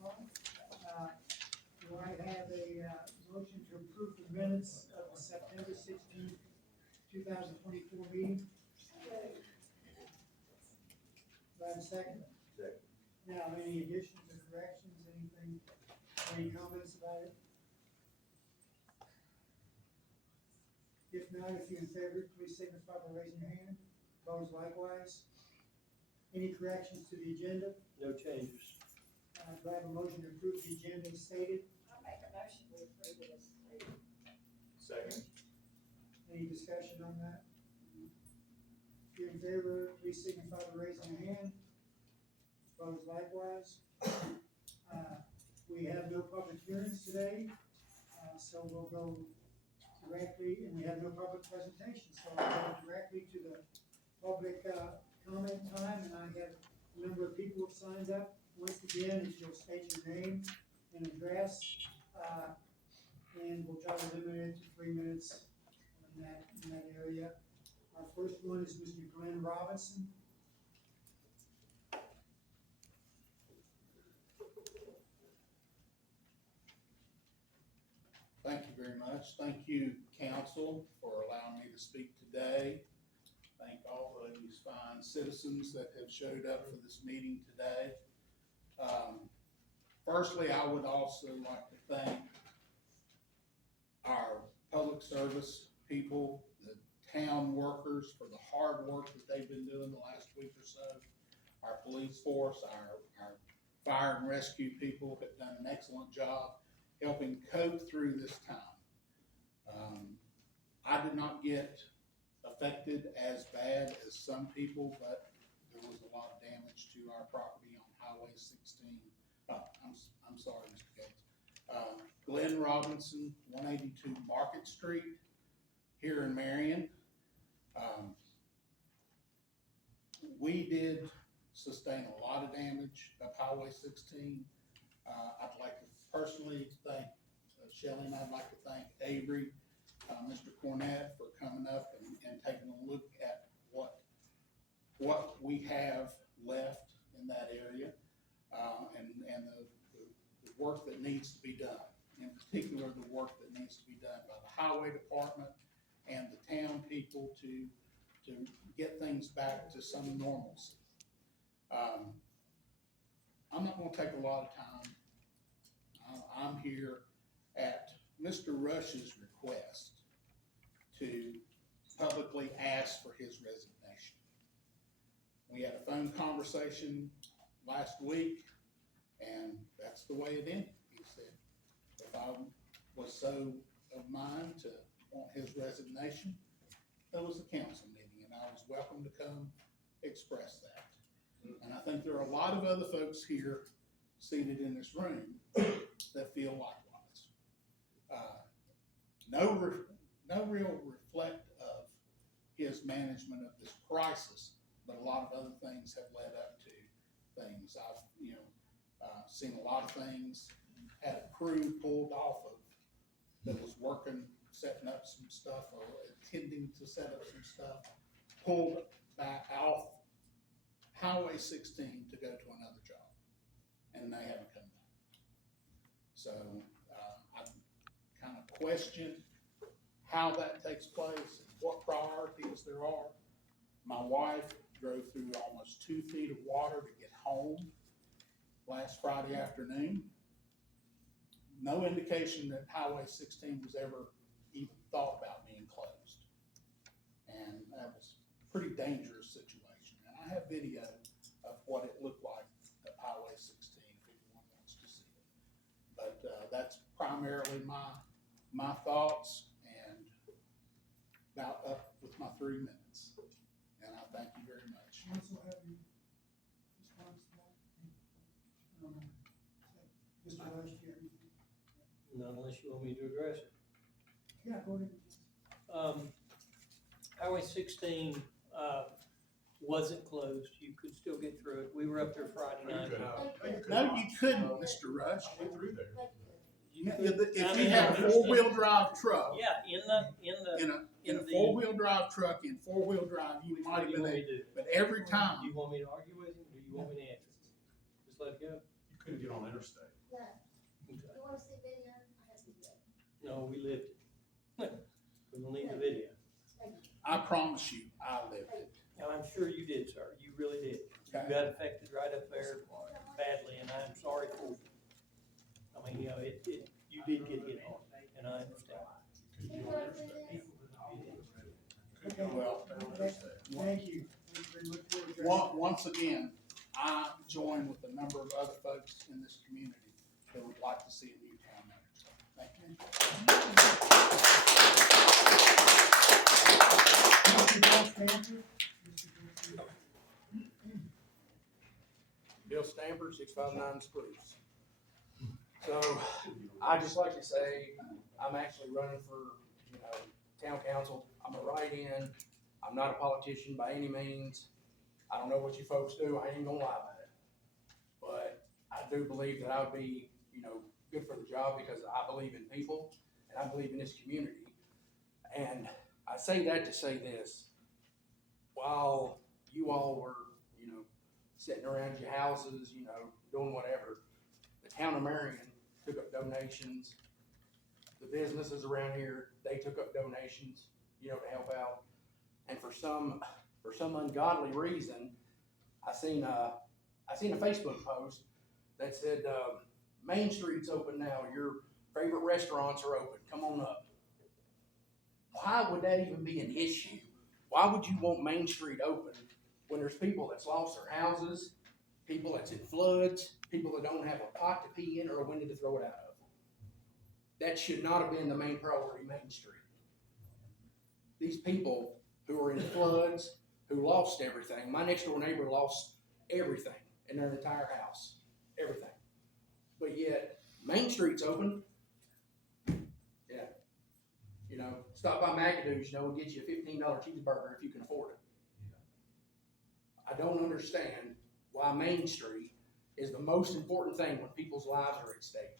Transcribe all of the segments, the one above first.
Do I have a motion to approve the minutes of the September 16th, 2024 meeting? Do I have a second? Second. Now, any additions or corrections, anything, any comments about it? If not, if you're in favor, please signify by raising your hand. Opposed likewise. Any corrections to the agenda? No changes. Do I have a motion to approve the agenda as stated? I'll make a motion to approve it as stated. Second. Any discussion on that? If you're in favor, please signify by raising your hand. Opposed likewise. We have no public hearings today, so we'll go directly, and we have no public presentation, so we'll go directly to the public comment time, and I have a number of people have signed up. Once again, if you'll state your name and address, and we'll try to limit it to 3 minutes in that area. Our first one is Mr. Glenn Robinson. Thank you very much. Thank you, council, for allowing me to speak today. Thank all of these fine citizens that have showed up for this meeting today. Firstly, I would also like to thank our public service people, the town workers for the hard work that they've been doing the last week or so. Our police force, our fire and rescue people have done an excellent job helping cope through this time. I did not get affected as bad as some people, but there was a lot of damage to our property on Highway 16. I'm sorry, Mr. Gates. Glenn Robinson, 182 Market Street, here in Marion. We did sustain a lot of damage up Highway 16. I'd like to personally thank Shelley, and I'd like to thank Avery, Mr. Cornett, for coming up and taking a look at what we have left in that area, and the work that needs to be done. In particular, the work that needs to be done by the highway department and the town people to get things back to some normalcy. I'm not gonna take a lot of time. I'm here at Mr. Rush's request to publicly ask for his resignation. We had a phone conversation last week, and that's the way it ended. He said, if I was so of mind to want his resignation, there was a council meeting, and I was welcome to come express that. And I think there are a lot of other folks here seated in this room that feel likewise. No real reflect of his management of this crisis, but a lot of other things have led up to things. I've, seen a lot of things, had a crew pulled off of that was working, setting up some stuff or attending to set up some stuff, pulled back off Highway 16 to go to another job, and they haven't come back. So I kind of question how that takes place and what priorities there are. My wife drove through almost 2 feet of water to get home last Friday afternoon. No indication that Highway 16 was ever even thought about being closed. And that was a pretty dangerous situation. And I have video of what it looked like at Highway 16 if anyone wants to see it. But that's primarily my thoughts, and about up with my 3 minutes. And I thank you very much. Council have any response to that? Mr. Rush, do you have anything? Not unless you want me to address it. Yeah, go ahead. Highway 16, wasn't closed. You could still get through it. We were up there Friday night. No, you couldn't, Mr. Rush. Get through there. If you had a 4-wheel drive truck, Yeah, in a 4-wheel drive truck, in 4-wheel drive, you might have been able, but every time, You want me to argue with him, or do you want me to answer? Just let it go. You couldn't get on the interstate. No, Okay. you wanna see video? I have video. No, we lived it. We don't need the video. I promise you, I lived it. Now, I'm sure you did, sir. You really did. You Okay. got affected right up there badly, and I'm sorry for you. I mean, you know, you did get hit hard, and I understand. Couldn't get on the interstate. Couldn't get on Well, the interstate. Thank you. We look forward to Once again, I join with a number of other folks in this community that would like to see a new town manager. Thank you. Mr. Bill Stanford. Bill Stamper, 659 Spruce. So, I just like to say, I'm actually running for, town council. I'm a write-in. I'm not a politician by any means. I don't know what you folks do. I ain't even gonna lie about it. But I do believe that I would be, good for the job because I believe in people and I believe in this community. And I say that to say this. While you all were, sitting around your houses, doing whatever, the town of Marion took up donations. The businesses around here, they took up donations, to help out. And for some ungodly reason, I seen a Facebook post that said, Main Street's open now, your favorite restaurants are open, come on up. Why would that even be an issue? Why would you want Main Street open when there's people that's lost their houses, people that's in floods, people that don't have a pot to pee in or a window to throw it out of? That should not have been the main priority, Main Street. These people who are in floods, who lost everything. My next door neighbor lost everything in their entire house, everything. But yet, Main Street's open. Yeah. Stop by McAdoo's, we'll get you a $15 cheeseburger if you can afford it. I don't understand why Main Street is the most important thing when people's lives are at stake.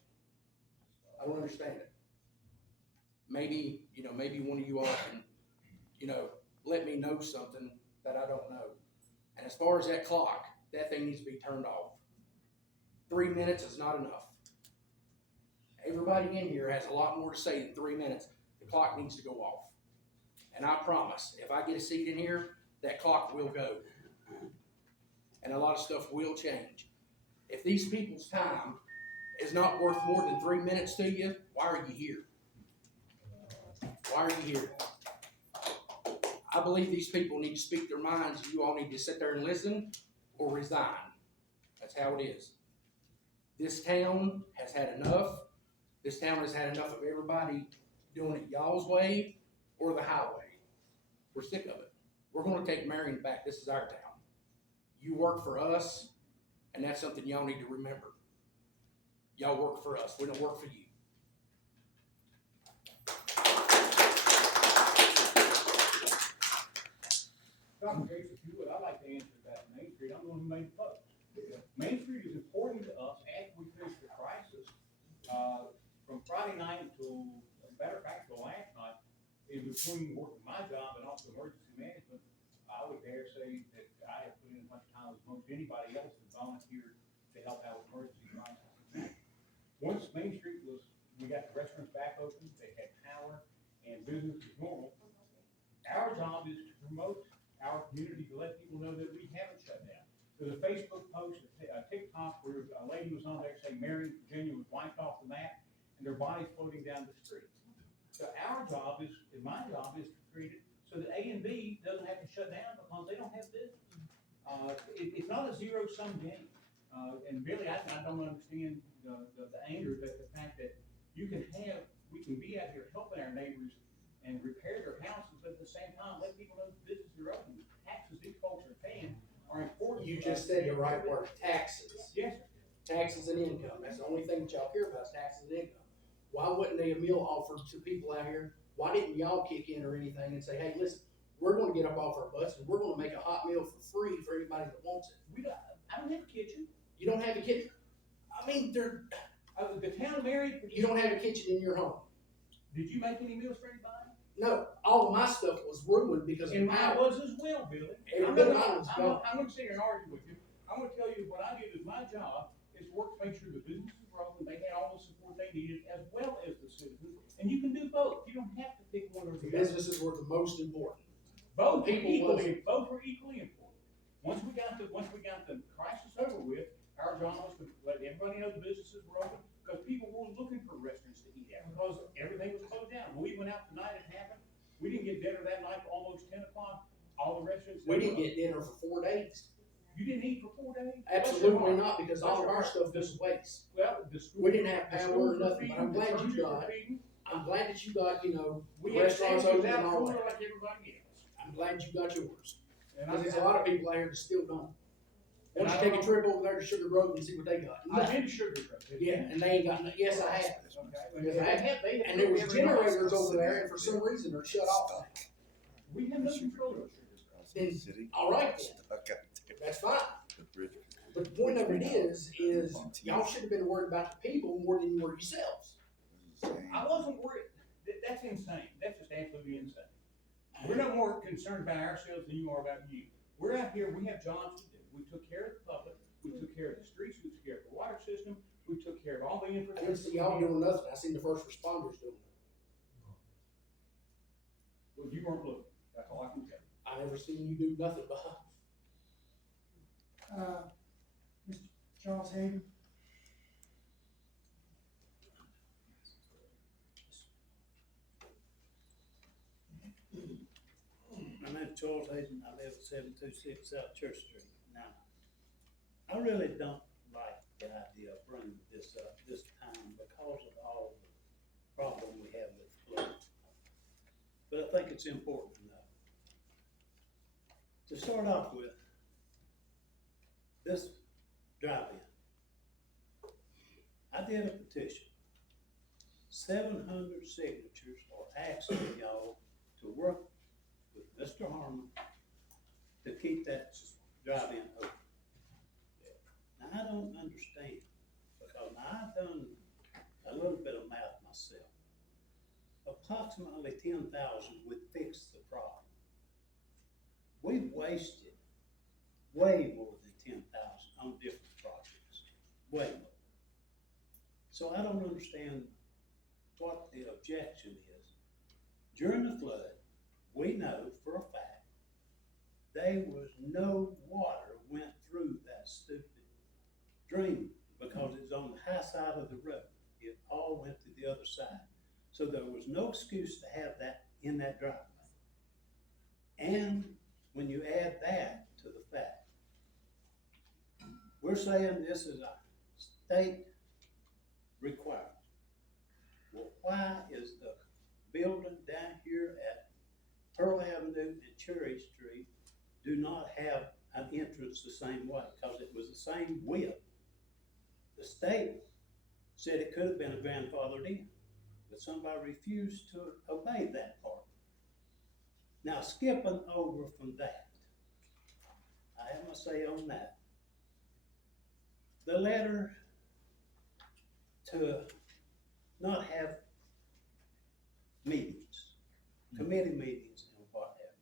I don't understand it. Maybe one of you all can, let me know something that I don't know. And as far as that clock, that thing needs to be turned off. 3 minutes is not enough. Everybody in here has a lot more to say than 3 minutes. The clock needs to go off. And I promise, if I get a seat in here, that clock will go. And a lot of stuff will change. If these people's time is not worth more than 3 minutes to you, why are you here? Why are you here? I believe these people need to speak their minds. You all need to sit there and listen or resign. That's how it is. This town has had enough. This town has had enough of everybody doing it y'all's way or the highway. We're sick of it. We're going to take Marion back. This is our town. You work for us, and that's something y'all need to remember. Y'all work for us. We don't work for you. Dr. Gates, if you would, I'd like to answer about Main Street. I'm the one who made the post. Main Street is important to us after we finish the crisis. From Friday night until, matter of fact, till last night, in between working my job and also emergency management, I would dare say that I have put in as much time as most anybody else has volunteered to help out with emergency crisis. Once Main Street we got the restaurants back open, they had power, and business was normal. Our job is to promote our community, to let people know that we haven't shut down. There's a Facebook post, a TikTok, where a lady was on there saying Marion, Virginia was wiped off the map and their bodies floating down the street. So our job is, and my job is to create it so that A and B doesn't have to shut down because they don't have business. It's not a zero-sum game. And really, I don't understand the anger, that the fact that we can be out here helping our neighbors and repair their houses, but at the same time, let people know the businesses are open. The taxes these folks are paying are important. You just said the right word, taxes. Yes, sir. Taxes and income. That's the only thing that y'all care about is taxes and income. Why wasn't there a meal offered to people out here? Why didn't y'all kick in or anything and say, hey, listen, we're gonna get up off our butts and we're gonna make a hot meal for free for anybody that wants it? I don't have a kitchen. You don't have a kitchen. I mean, The town of Marion. you don't have a kitchen in your home. Did you make any meals for anybody? No, all of my stuff was ruined because of And mine power. was as well, Billy. Every I'm bit of not mine was I'm gone. gonna sit here and argue with you. I'm gonna tell you what I do is my job is to work make sure the businesses were open, they had all the support they needed, as well as the citizens. And you can do both, you don't have to pick one or The the other. businesses were the most important. Both were People both were equally important. Once we got the crisis over with, our job was to let everybody know the businesses were open, because people were looking for restaurants to eat at, because everything was closed down. When we went out tonight, it happened, we didn't get dinner that night for almost 10 o'clock, all the restaurants. We didn't get dinner for 4 days. You didn't eat for 4 days? Absolutely not, because all of our stuff was waste. Well, the school. We didn't have the power schools or were nothing, but I'm feeding, the glad you churches were got- feeding. I'm glad that you got, We the had restaurants sandwiches open and out all cooler that. like everybody else. I'm glad you got yours. And Because there's a lot of people out here that still don't. Why And don't I you take a don't- trip over there to Sugar Grove and see what they got? I've been to Sugar Grove. Yeah, and they ain't got, yes, I have. Okay. Yes, I have. They had And there was every night. generators over there, and for some reason they're shut off. We have no control over Sugar Grove. Then, all right then, that's fine. But the point of it is y'all should have been worried about the people more than you were yourselves. I wasn't worried, that's insane, that's just absolutely insane. We're no more concerned about ourselves than you are about you. We're out here, we have jobs to do, we took care of the public, we took care of the streets, we took care of the water system, we took care of all the I infrastructure. didn't see y'all doing nothing, I seen the first responders doing it. Well, you weren't looking, that's all I can tell you. I never seen you do nothing behind. Mr. Charles Hayden? My name's Charles Hayden, I live at 726 South Church Street. Now, I really don't like the idea of bringing this up this time because of all the problem we have with flood. But I think it's important to know. To start off with, this drive-in. I did a petition. 700 signatures are asking y'all to work with Mr. Harmon to keep that drive-in open. Now, I don't understand, because now I've done a little bit of math myself. Approximately 10,000 would fix the problem. We've wasted way more than 10,000 on different projects, way more. So I don't understand what the objection is. During the flood, we know for a fact, there was no water went through that stupid drain because it's on the high side of the road. It all went to the other side. So there was no excuse to have that in that driveway. And when you add that to the fact, we're saying this is a state requirement. Well, why is the building down here at Pearl Avenue and Cherry Street do not have an entrance the same way? Because it was the same width. The state said it could have been grandfathered in, but somebody refused to obey that part. Now, skipping over from that, I have my say on that. The letter to not have meetings, committee meetings and what have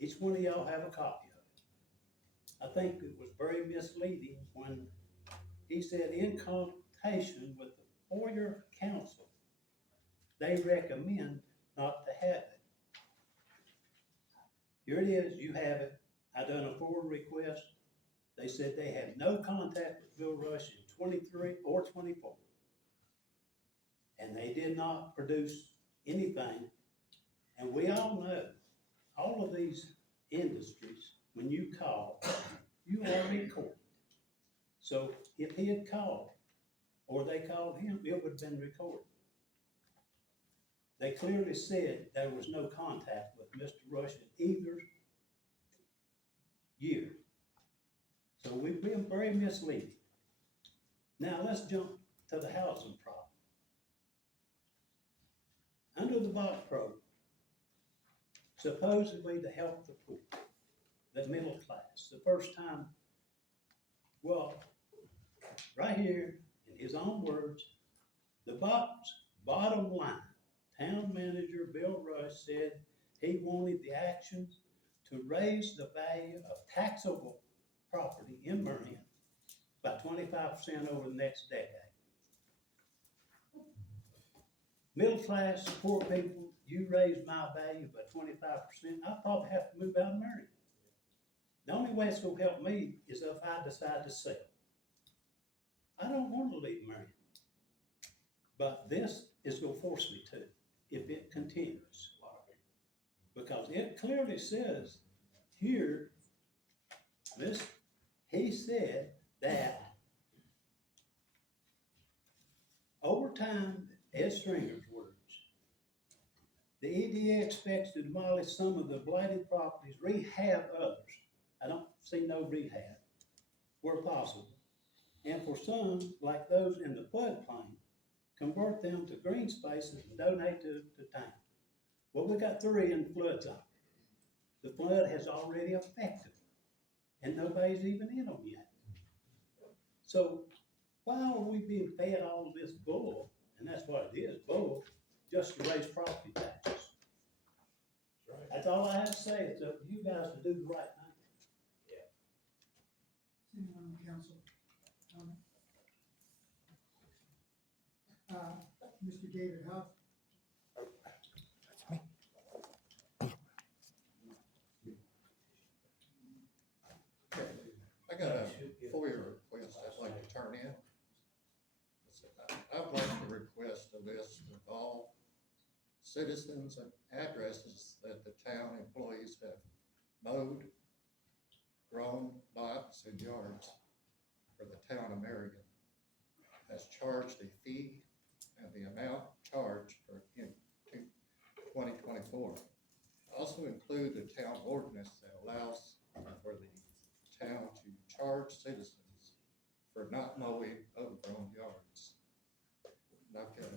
you. Each one of y'all have a copy of it. I think it was very misleading when he said in consultation with the four-year council, they recommend not to have it. Here it is, you have it. I done a forward request. They said they had no contact with Bill Rush in 23 or 24. And they did not produce anything. And we all know, all of these industries, when you call, you are recorded. So if he had called, or they called him, it would have been recorded. They clearly said there was no contact with Mr. Rush in either year. So we've been very misleading. Now let's jump to the housing problem. Under the BOP program, supposedly to help the poor, the middle class, the first time, well, right here, in his own words, the BOP's bottom line, town manager Bill Rush said he wanted the actions to raise the value of taxable property in Marion by 25% over the next decade. Middle class, poor people, you raise my value by 25%, I'll probably have to move out of Marion. The only way it's gonna help me is if I decide to sell. I don't want to leave Marion. But this is gonna force me to, if it continues. Because it clearly says here, he said that over time, Ed Stringer's words, the EDA expects to demolish some of the blighted properties, rehab others. I don't see no rehab where possible. And for some, like those in the floodplain, convert them to green spaces and donate to town. Well, we got 3 in the flood zone. The flood has already affected them, and nobody's even in them yet. So why are we being fed all of this bull, and that's what it is, bull, just to raise property taxes? That's all I have to say. It's up to you guys to do the right thing. Anyone on the council? Mr. David Huff? I got a FOIA request I'd like to turn in. I'd like to request a list of all citizens and addresses that the town employees have mowed, grown lots and yards for the town of Marion, has charged a fee and the amount charged for in 2024. Also include the town ordinance that allows for the town to charge citizens for not mowing overgrown yards. And I've got a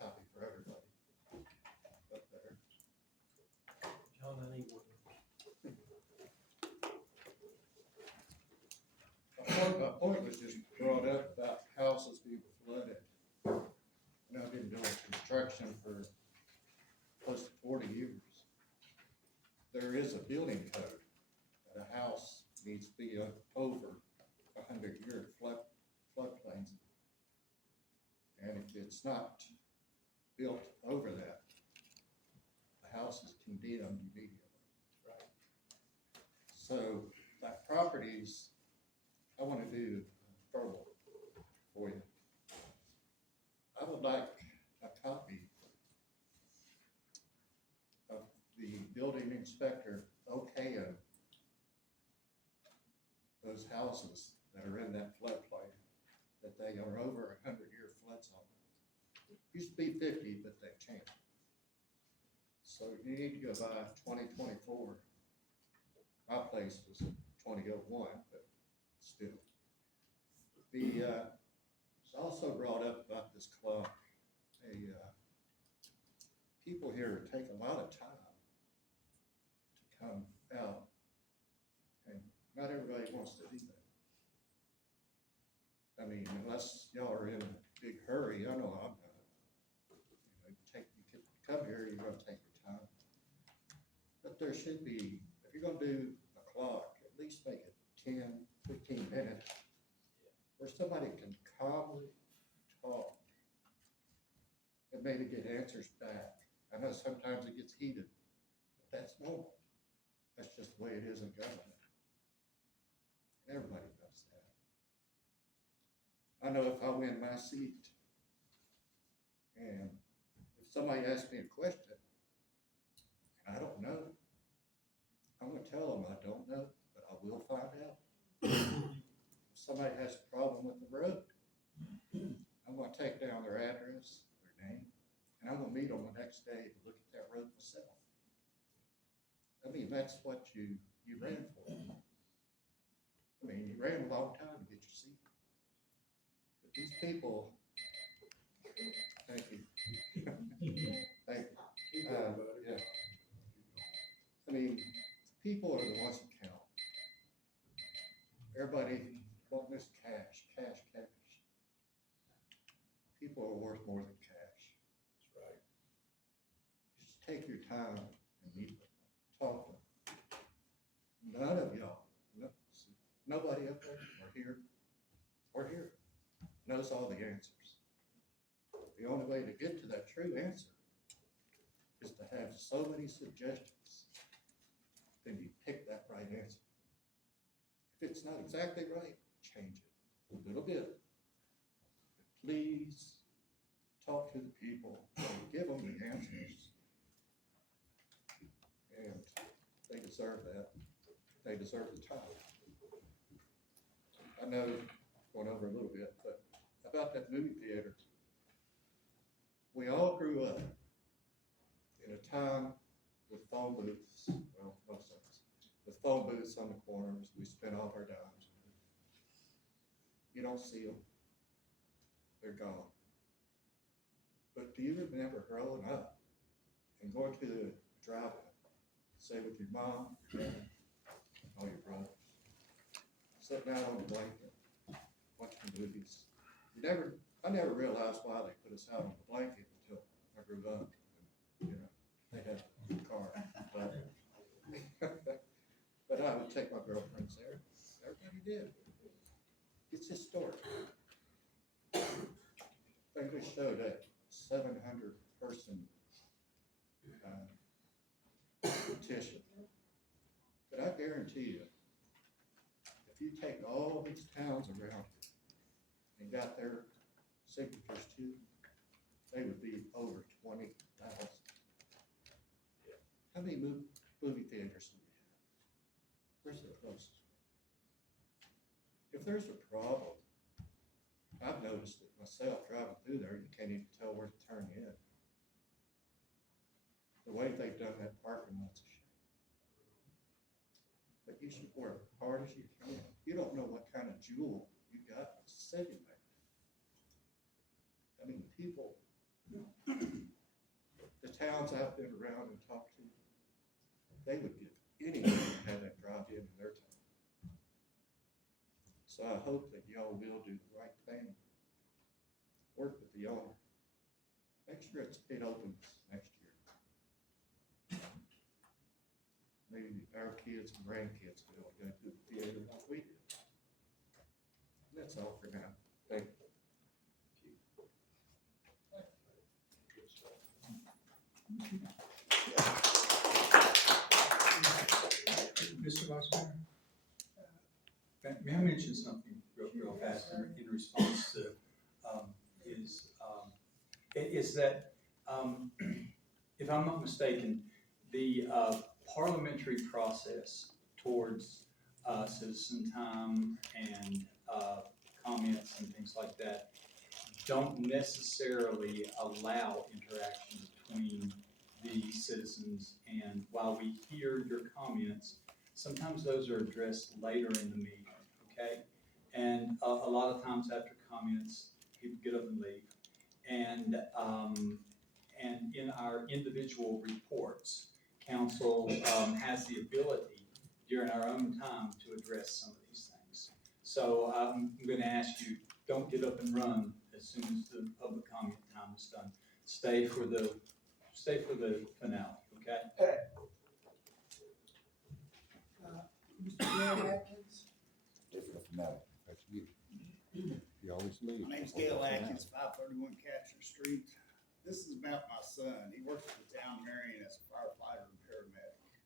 copy for everybody up there. John, I need one. A point was just brought up about houses being flooded. And I've been doing construction for close to 40 years. There is a building code that a house needs to be over 100-year floodplains. And if it's not built over that, the house is condemned immediately. Right. So that properties, I want to do verbal for you. I would like a copy of the building inspector okaying those houses that are in that floodplain, that they are over 100-year flood zone. Used to be 50, but they've changed. So you need to go by 2024. My place was 2001, but still. It's also brought up about this clock. People here take a lot of time to come out, and not everybody wants to do that. I mean, unless y'all are in a big hurry, I know I'm not. You can come here, you're gonna take your time. But there should be, if you're gonna do a clock, at least make it 10, 15 minutes, where somebody can calmly talk and maybe get answers back. I know sometimes it gets heated, but that's normal. That's just the way it is in government. Everybody knows that. I know if I win my seat, and if somebody asks me a question, and I don't know, I'm gonna tell them I don't know, but I will find out. If somebody has a problem with the road, I'm gonna take down their address, their name, and I'm gonna meet them the next day to look at that road myself. I mean, that's what you ran for. I mean, you ran a long time to get your seat. But these people, thank you. Thank you. Yeah. I mean, people are the ones that count. Everybody wanting this cash. People are worth more than cash. That's right. Just take your time and meet them, talk to them. None of y'all, nobody up there or here knows all the answers. The only way to get to that true answer is to have so many suggestions, then you pick that right answer. If it's not exactly right, change it a little bit. But please talk to the people and give them the answers. And they deserve that. They deserve the time. I know, going over a little bit, but about that movie theater, we all grew up in a time with phone booths, well, most of us, with phone booths on the corners. We spent all our dimes. You don't see them. They're gone. But do you remember growing up and going to the drive-in, say with your mom, your dad, all your brothers, sitting out on the blanket, watching movies? I never realized why they put us out on the blanket until I grew up. And, you know, they had a car. But I would take my girlfriends there. Everybody did. It's historic. They just showed a 700-person petition. But I guarantee you, if you take all these towns around and got their signatures too, they would be over 20,000. How many movie theaters do we have? Where's the closest one? If there's a problem, I've noticed it myself driving through there, you can't even tell where to turn in. The way they've done that parking lot's a shame. But you should work hard as you can. You don't know what kind of jewel you got sitting there. I mean, people, the towns I've been around and talked to, they would give anything to have that drive-in their town. So I hope that y'all will do the right thing. Work with the owner. Make sure it opens next year. Maybe our kids and grandkids will go to the theater like we did. That's all for now. Thank you. Mr. Vice Mayor, may I mention something real fast in response to, is that, if I'm not mistaken, the parliamentary process towards citizen time and comments and things like that don't necessarily allow interaction between the citizens, and while we hear your comments, sometimes those are addressed later in the meeting, okay? And a lot of times after comments, people get up and leave. And in our individual reports, council has the ability during our own time to address some of these things. So I'm gonna ask you, don't get up and run as soon as the public comment time is done. Stay for the finale, okay? Mr. Gail Atkins? No, that's you. You always leave. My name's Gail Atkins, 531 Catcher Street. This is about my son. He works for the town of Marion as a firefighter and paramedic.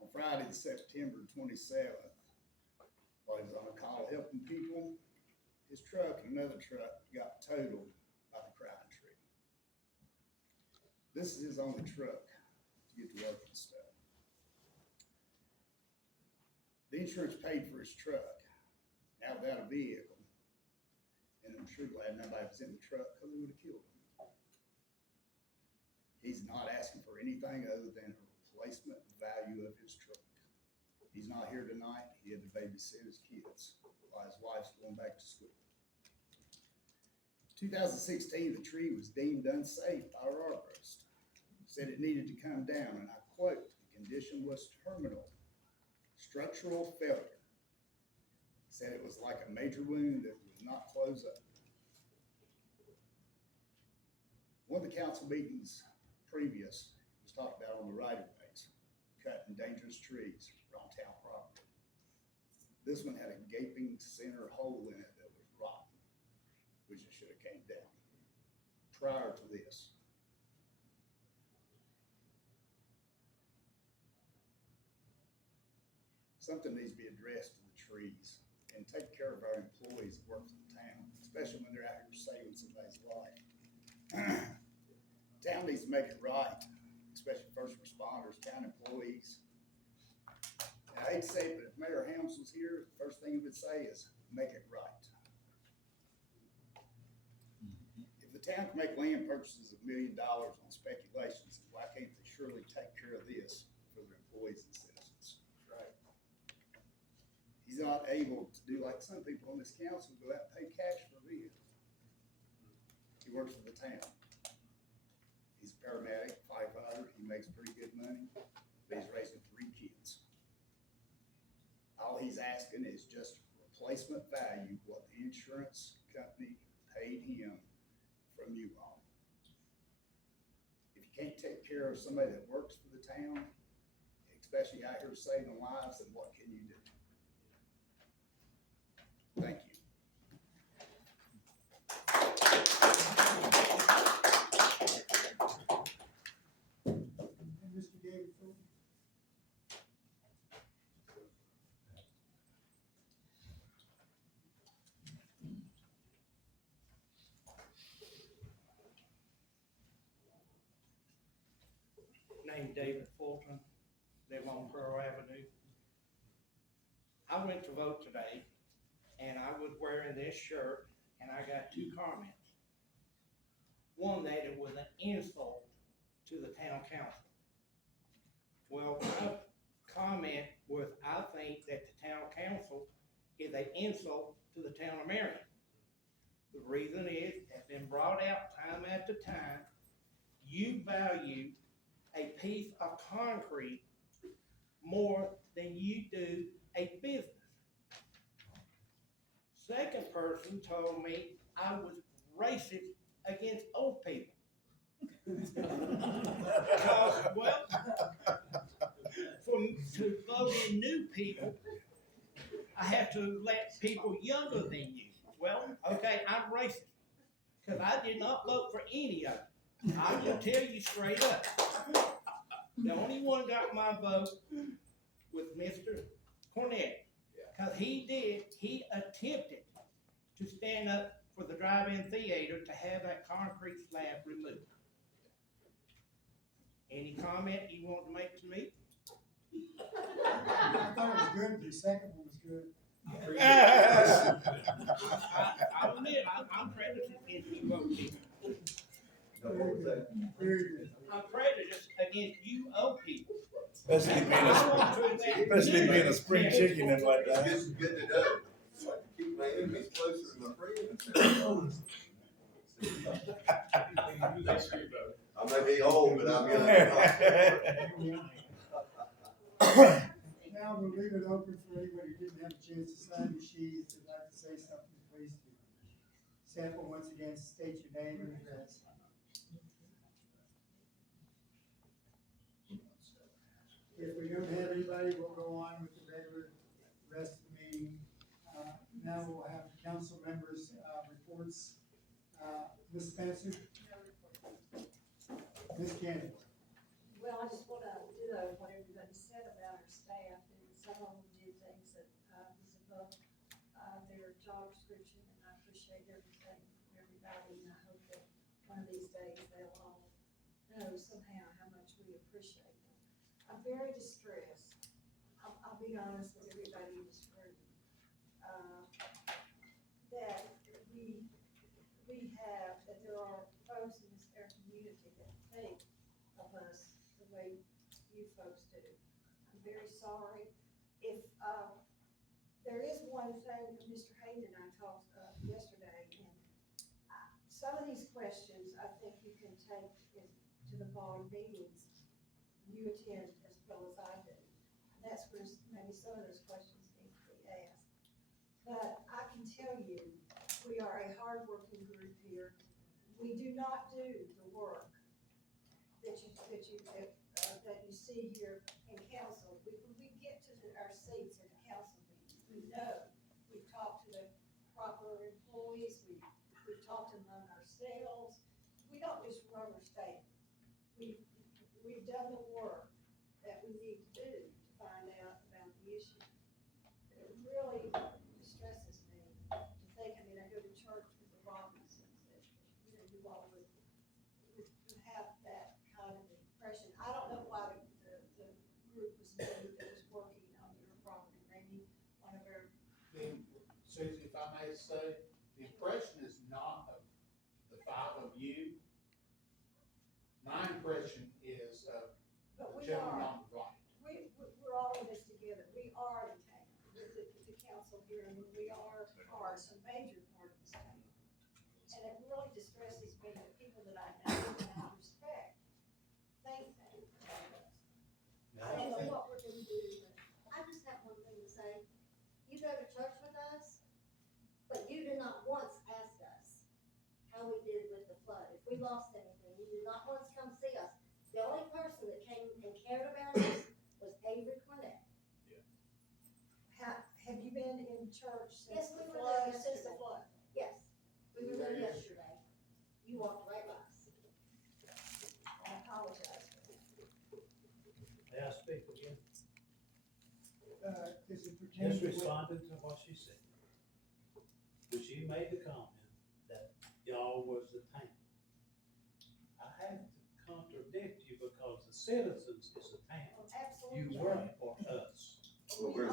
On Friday, September 27th, while he was on a call helping people, his truck and another truck got totaled by the crying tree. This is his only truck to get to work and stuff. The insurance paid for his truck, now without a vehicle. And I'm sure glad nobody was in the truck because it would have killed him. He's not asking for anything other than a replacement value of his truck. He's not here tonight. He had to babysit his kids while his wife's going back to school. 2016, the tree was deemed unsafe by our arborist. Said it needed to come down, and I quote, the condition was terminal, structural failure. Said it was like a major wound that would not close up. One of the council meetings previous was talked about on the right-of-ways, cutting dangerous trees on town property. This one had a gaping center hole in it that was rotten. freezer should have came down prior to this. Something needs to be addressed to the trees and take care of our employees that work for the town, especially when they're out here saving somebody's life. Town needs to make it right, especially first responders, town employees. And I hate to say it, but if Mayor Helms was here, the first thing he would say is, make it right. If the town can make land purchases of $1 million on speculations, why can't they surely take care of this for their employees and citizens? Right. He's not able to do like some people on this council, go out and pay cash for a vehicle. He works for the town. He's a paramedic, firefighter, he makes pretty good money, but he's raising 3 kids. All he's asking is just replacement value, what the insurance company paid him from you all. If you can't take care of somebody that works for the town, especially out here saving lives, then what can you do? Thank you. And Mr. David Fulton? Named David Fulton, live on Pearl Avenue. I went to vote today, and I was wearing this shirt, and I got 2 comments. One, that it was an insult to the town council. Well, my comment was, I think that the town council is an insult to the town of Marion. The reason is, it's been brought out time after time, you value a piece of concrete more than you do a business. Second person told me I was racist against old people. Because, well, to vote in new people, I have to let people younger than you. Well, okay, I'm racist, because I did not vote for any of them. I will tell you straight up. The only one got my vote was Mr. Cornett, because he attempted to stand up for the drive-in theater to have that concrete slab removed. Any comment you want to make to me? I thought it was good, the second one was good. I'll admit, I'm prejudiced against you old people. Very good. I'm prejudiced against you old people. Especially being a spring chicken and whatnot. This is good to know. So I can keep my enemies closer to my friends. I may be old, but I'm young. Now we'll leave it open for anybody who didn't have a chance to sign the sheet. If you'd like to say something, please do. Sample, once again, state your name and address. If we don't have anybody, we'll go on with the regular rest of the meeting. Now we'll have council members' reports. Ms. Spencer? Ms. Kennedy? Well, I just want to ditto what everybody said about our staff, and some of them did things that was above their job description, and I appreciate everything from everybody, and I hope that one of these days they'll all know somehow how much we appreciate them. I'm very distressed. I'll be honest with everybody in this room, that that there are folks in our community that think of us the way you folks do. I'm very sorry. If, there is one thing, Mr. Hayden and I talked yesterday, and some of these questions I think you can take to the bond meetings you attend as well as I do. And that's where maybe some of those questions need to be asked. But I can tell you, we are a hardworking group here. We do not do the work that you see here in council. When we get to our seats in the council meeting, we know we've talked to the proper employees, we we've talked among ourselves. We don't just rubber stamp. We've done the work that we need to do to find out about the issue. It really distresses me to think, I mean, I go to church with the Robinsons, that, you know, you all would have that kind of impression. I don't know why the group was made that was working on your property, maybe one of our, Susie, if I may say, the impression is not of the five of you. My impression is of but the we gentleman are, on the right. we're all in this together. We are the town, the council here, and we are some major part of this town. And it really distresses me that people that I know and I respect think that. I don't know what we're gonna do, but I just have one thing to say. You go to church with us, but you did not once ask us how we did with the flood. If we lost anything, you did not once come see us. The only person that came and cared about us was Avery Cornett. have you been in church Yes, since we the were flood, there since the yesterday. flood? Yes, we were there yesterday. You walked right by us. I apologize for that. May I speak again? Does it pertain Just to? responding to what she said. When she made the comment that y'all was the town. I have to contradict you because the citizens is the town. Absolutely. You work for us. Well, we're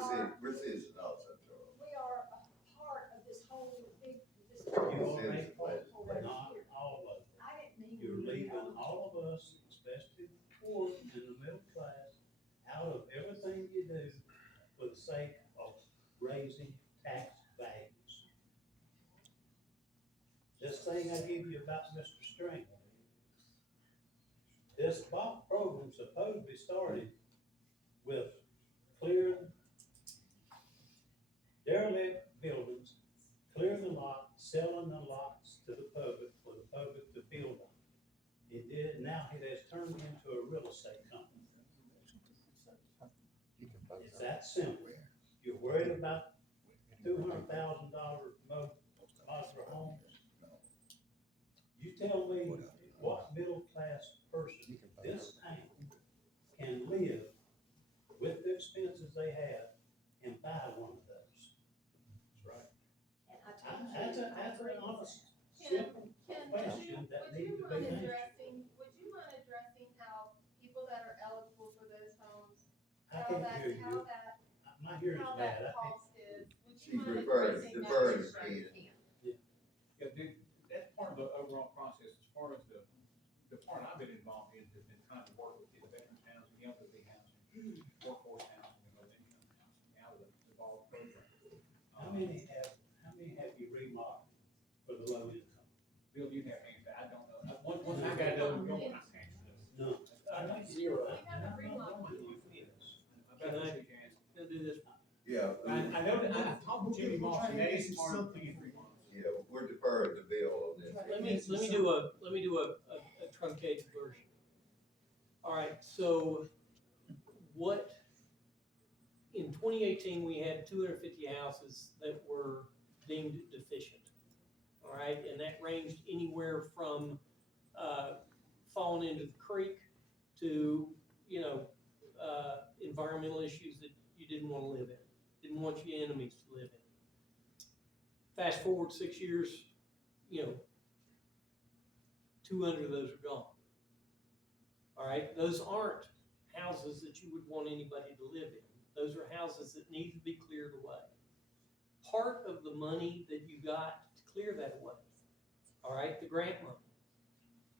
citizens also, Charles. We are a part of this whole big, this. You are a Citizens. part, over not here. all of it. I didn't mean. You're to, leaving all of us, especially the poor and the middle class, out of everything you do for the sake of raising tax values. This thing I give you about Mr. String. This BOP program supposed to be started with clearing derelict buildings, clearing the lot, selling the lots to the public for the public to build on. It did, now it has turned into a real estate company. It's that simple. You're worried about $200,000 most for homes. You tell me what middle class person this town can live with the expenses they have and buy one of those. That's right. And I told you. That's an honest, simple question that needs to be answered. Would you mind addressing how people that are eligible for those homes, I how can't that, hear how you. that, My hearing's how bad. that I can't. cost is? Would you She's mind deferring addressing to that? Ken. Yeah, that's part of the overall process, as far as the part I've been involved in, has been trying to work with the veterans housing, elderly housing, workforce housing, and low income housing, out of the ball program. How many have you remodeled for the low income? Bill, you have answered, I don't know. Once I got done going, I answered this. No. I know zero. We have a remodel. I bet you can answer. Gonna do this. Yeah, I know that, I talked to Jimmy Moss, and that is part of the remodel. yeah, we're deferring the bill on this. Let me do a truncated version. All right, so in 2018, we had 250 houses that were deemed deficient. All right, and that ranged anywhere from, falling into the creek to, environmental issues that you didn't want to live in, didn't want your enemies to live in. Fast forward 6 years, 200 of those are gone. All right, those aren't houses that you would want anybody to live in. Those are houses that need to be cleared away. Part of the money that you got to clear that away, all right, the grant money,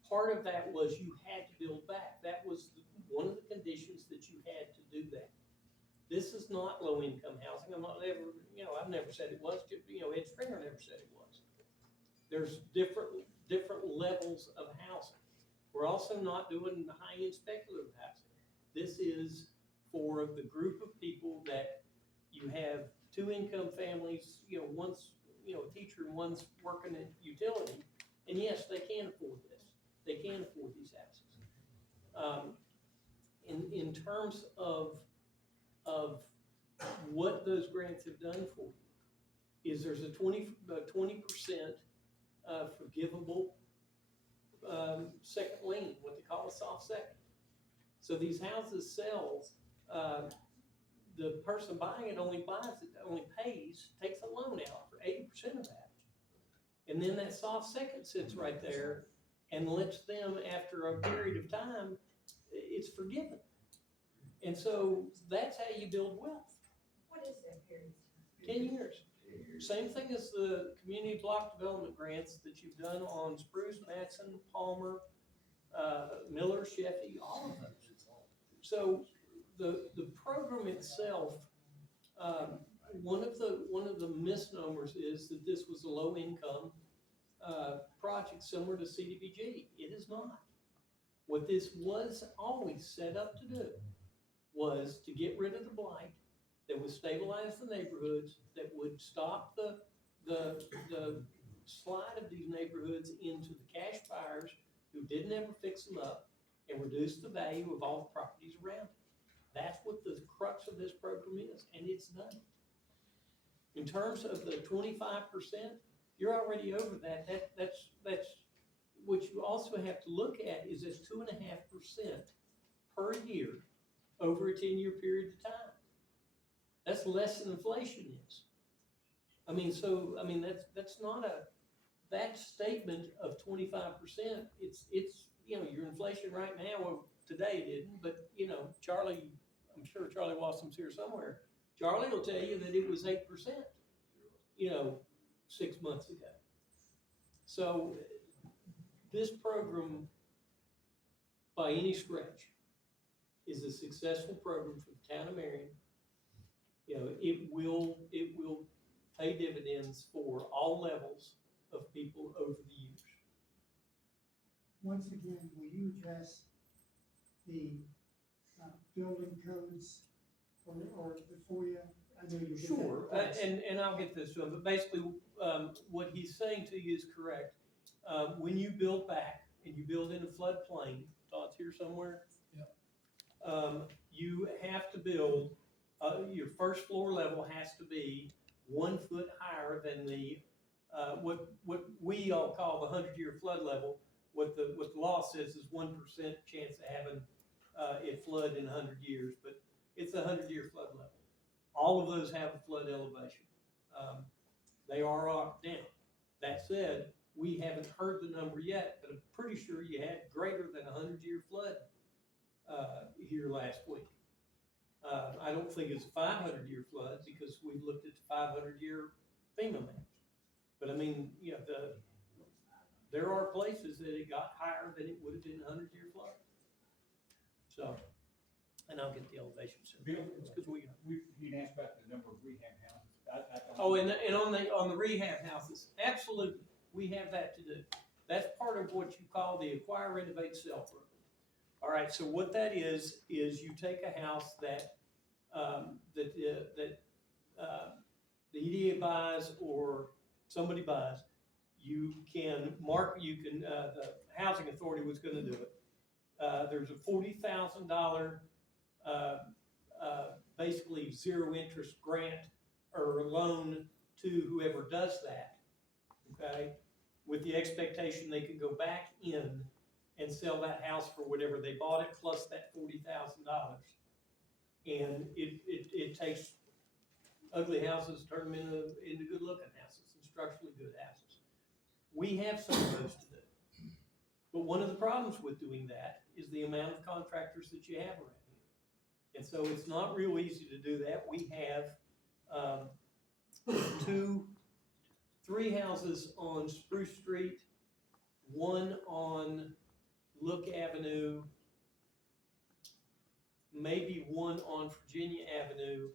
part of that was you had to build back. That was one of the conditions that you had to do that. This is not low-income housing. I've never said it was. Ed Springer never said it was. There's different levels of housing. We're also not doing the high-end speculative housing. This is for the group of people that you have two income families, one's, a teacher and one's working at utility, and yes, they can afford this. They can afford these houses. In terms of what those grants have done for you, is there's a 20% forgivable, second lien, what they call a soft second. So these houses sell, the person buying it only pays, takes a loan out for 80% of that. And then that soft second sits right there and lets them, after a period of time, it's forgiven. And so that's how you build wealth. What is that period? 10 years. Same thing as the community block development grants that you've done on Spruce, Matson, Palmer, Miller, Sheffey, all of those. So the program itself, one of the misnomers is that this was a low income project similar to CDBG. It is not. What this was always set up to do was to get rid of the blight, that would stabilize the neighborhoods, that would stop the slide of these neighborhoods into the cash buyers who didn't ever fix them up, and reduce the value of all the properties around it. That's what the crux of this program is, and it's done. In terms of the 25%, you're already over that. That's what you also have to look at is this 2.5% per year over a 10-year period of time. That's less than inflation is. That's not that statement of 25%. It's your inflation right now. Well, today it isn't, but Charlie, I'm sure Charlie Wassom's here somewhere. Charlie will tell you that it was 8%. 6 months ago. So this program, by any stretch, is a successful program for the town of Marion. It will pay dividends for all levels of people over the years. Once again, will you address the building codes or the FOIA? I know you're Sure, and I'll get this to him, but basically, what he's saying to you is correct. When you build back and you build in a floodplain, Todd's here somewhere. Yeah. You have to build, your first floor level has to be 1 foot higher than the, what we all call the 100-year flood level. What the law says is 1% chance of having it flood in 100 years, but it's a 100-year flood level. All of those have a flood elevation. They are down. That said, we haven't heard the number yet, but I'm pretty sure you had greater than a 100-year flood here last week. I don't think it's a 500-year flood because we've looked at the 500-year FEMA map. But there are places that it got higher than it would have been a 100-year flood. So, and I'll get the elevations. Bill, because you asked about the number of rehab houses. And on the rehab houses, absolutely, we have that to do. That's part of what you call the acquire, renovate, sell program. All right, so what that is you take a house that the EDA buys or somebody buys. You can the housing authority was going to do it. There's a $40,000 basically zero interest grant or loan to whoever does that, okay? With the expectation they could go back in and sell that house for whatever they bought it, plus that $40,000. And it takes ugly houses, turn them into good looking houses and structurally good houses. We have some of those to do. But one of the problems with doing that is the amount of contractors that you have around here. And so it's not real easy to do that. We have 3 houses on Spruce Street, 1 on Look Avenue, maybe 1 on Virginia Avenue,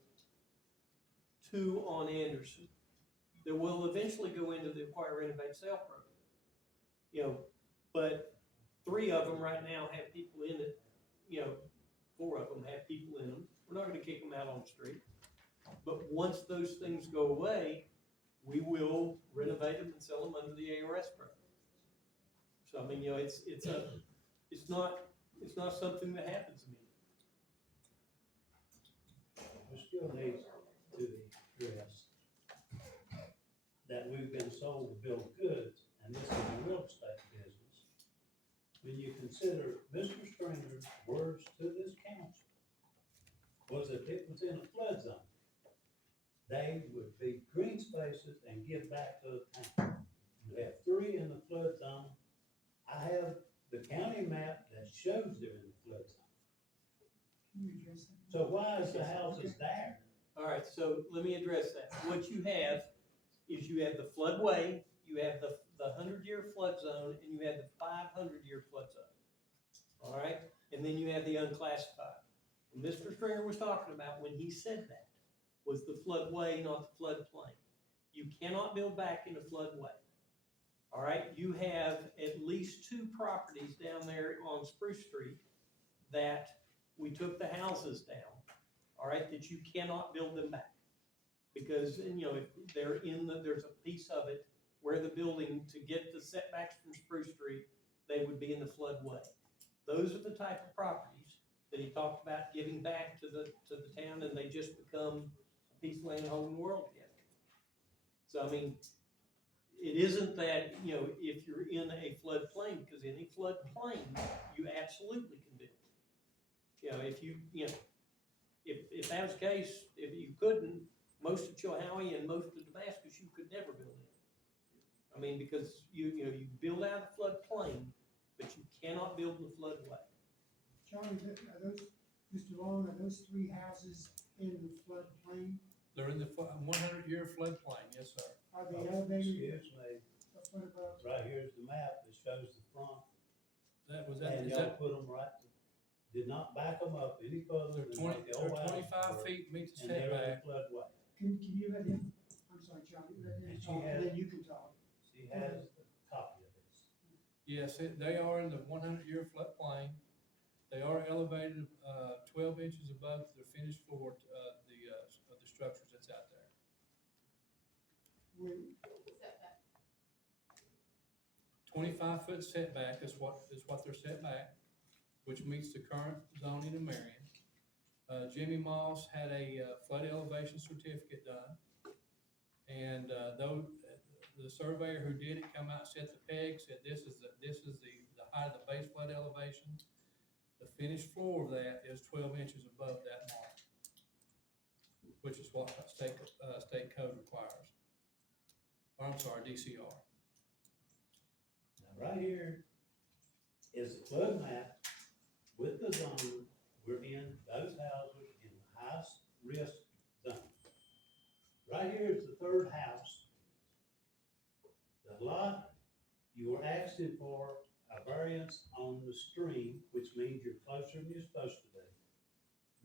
2 on Anderson, that will eventually go into the acquire, renovate, sell program. But 3 of them right now have people in it. 4 of them have people in them. We're not going to kick them out on the street. But once those things go away, we will renovate them and sell them under the ARS program. So it's not something that happens immediately. We still need to address that we've been sold a bill of goods, and this when you consider Mr. Stringer's words to this council, was if it was in a flood zone, they would be green spaces and give back to the town. We have 3 in the flood zone. I have the county map that shows they're in the flood zone. Can you address that? So why is the houses there? All right, so let me address that. What you have is you have the floodway, you have the 100-year flood zone, and you have the 500-year flood zone. All right, and then you have the unclassified. What Mr. Stringer was talking about when he said that was the floodway, not the floodplain. You cannot build back in a floodway. All right, you have at least 2 properties down there on Spruce Street that we took the houses down, all right, that you cannot build them back. Because, you know, if they're there's a piece of it where the building, to get the setbacks from Spruce Street, they would be in the floodway. Those are the type of properties that he talked about giving back to the town, and they just become a piece of land holding the world together. So, I mean, it isn't that, you know, if you're in a floodplain, because in a floodplain, you absolutely can build. You know, if that was the case, if you couldn't, most of Chilhowie and most of Damascus, you could never build in. I mean, because you build out a floodplain, but you cannot build in the floodway. Charlie, are those, Mr. Long, are those 3 houses in the floodplain? They're in the 100-year floodplain, yes, sir. Are they elevated Excuse me, a foot above? right here's the map that shows the front, Is and y'all put them right, did not back them up any further they're than what the old house 25 were, feet meets the and they're in setback. the floodway. Can you let him, I'm sorry, Charlie, let him And she talk, has- and then you can talk. She has a copy of this. Yes, they are in the 100-year floodplain. They are elevated 12 inches above the finished floor of the structures that's out there. When, Setback. 25-foot setback is what they're set back, which meets the current zoning in Marion. Jimmy Moss had a flood elevation certificate done. And though the surveyor who did it come out, set the peg, said this is the height of the base flood elevation. The finished floor of that is 12 inches above that mark, which is what state code requires. Or, I'm sorry, DCR. Now, right here is the flood map with the zone. We're in those houses in the highest risk zone. Right here is the 3rd house. The lot, you were asking for a variance on the stream, which means you're closer than you're supposed to be.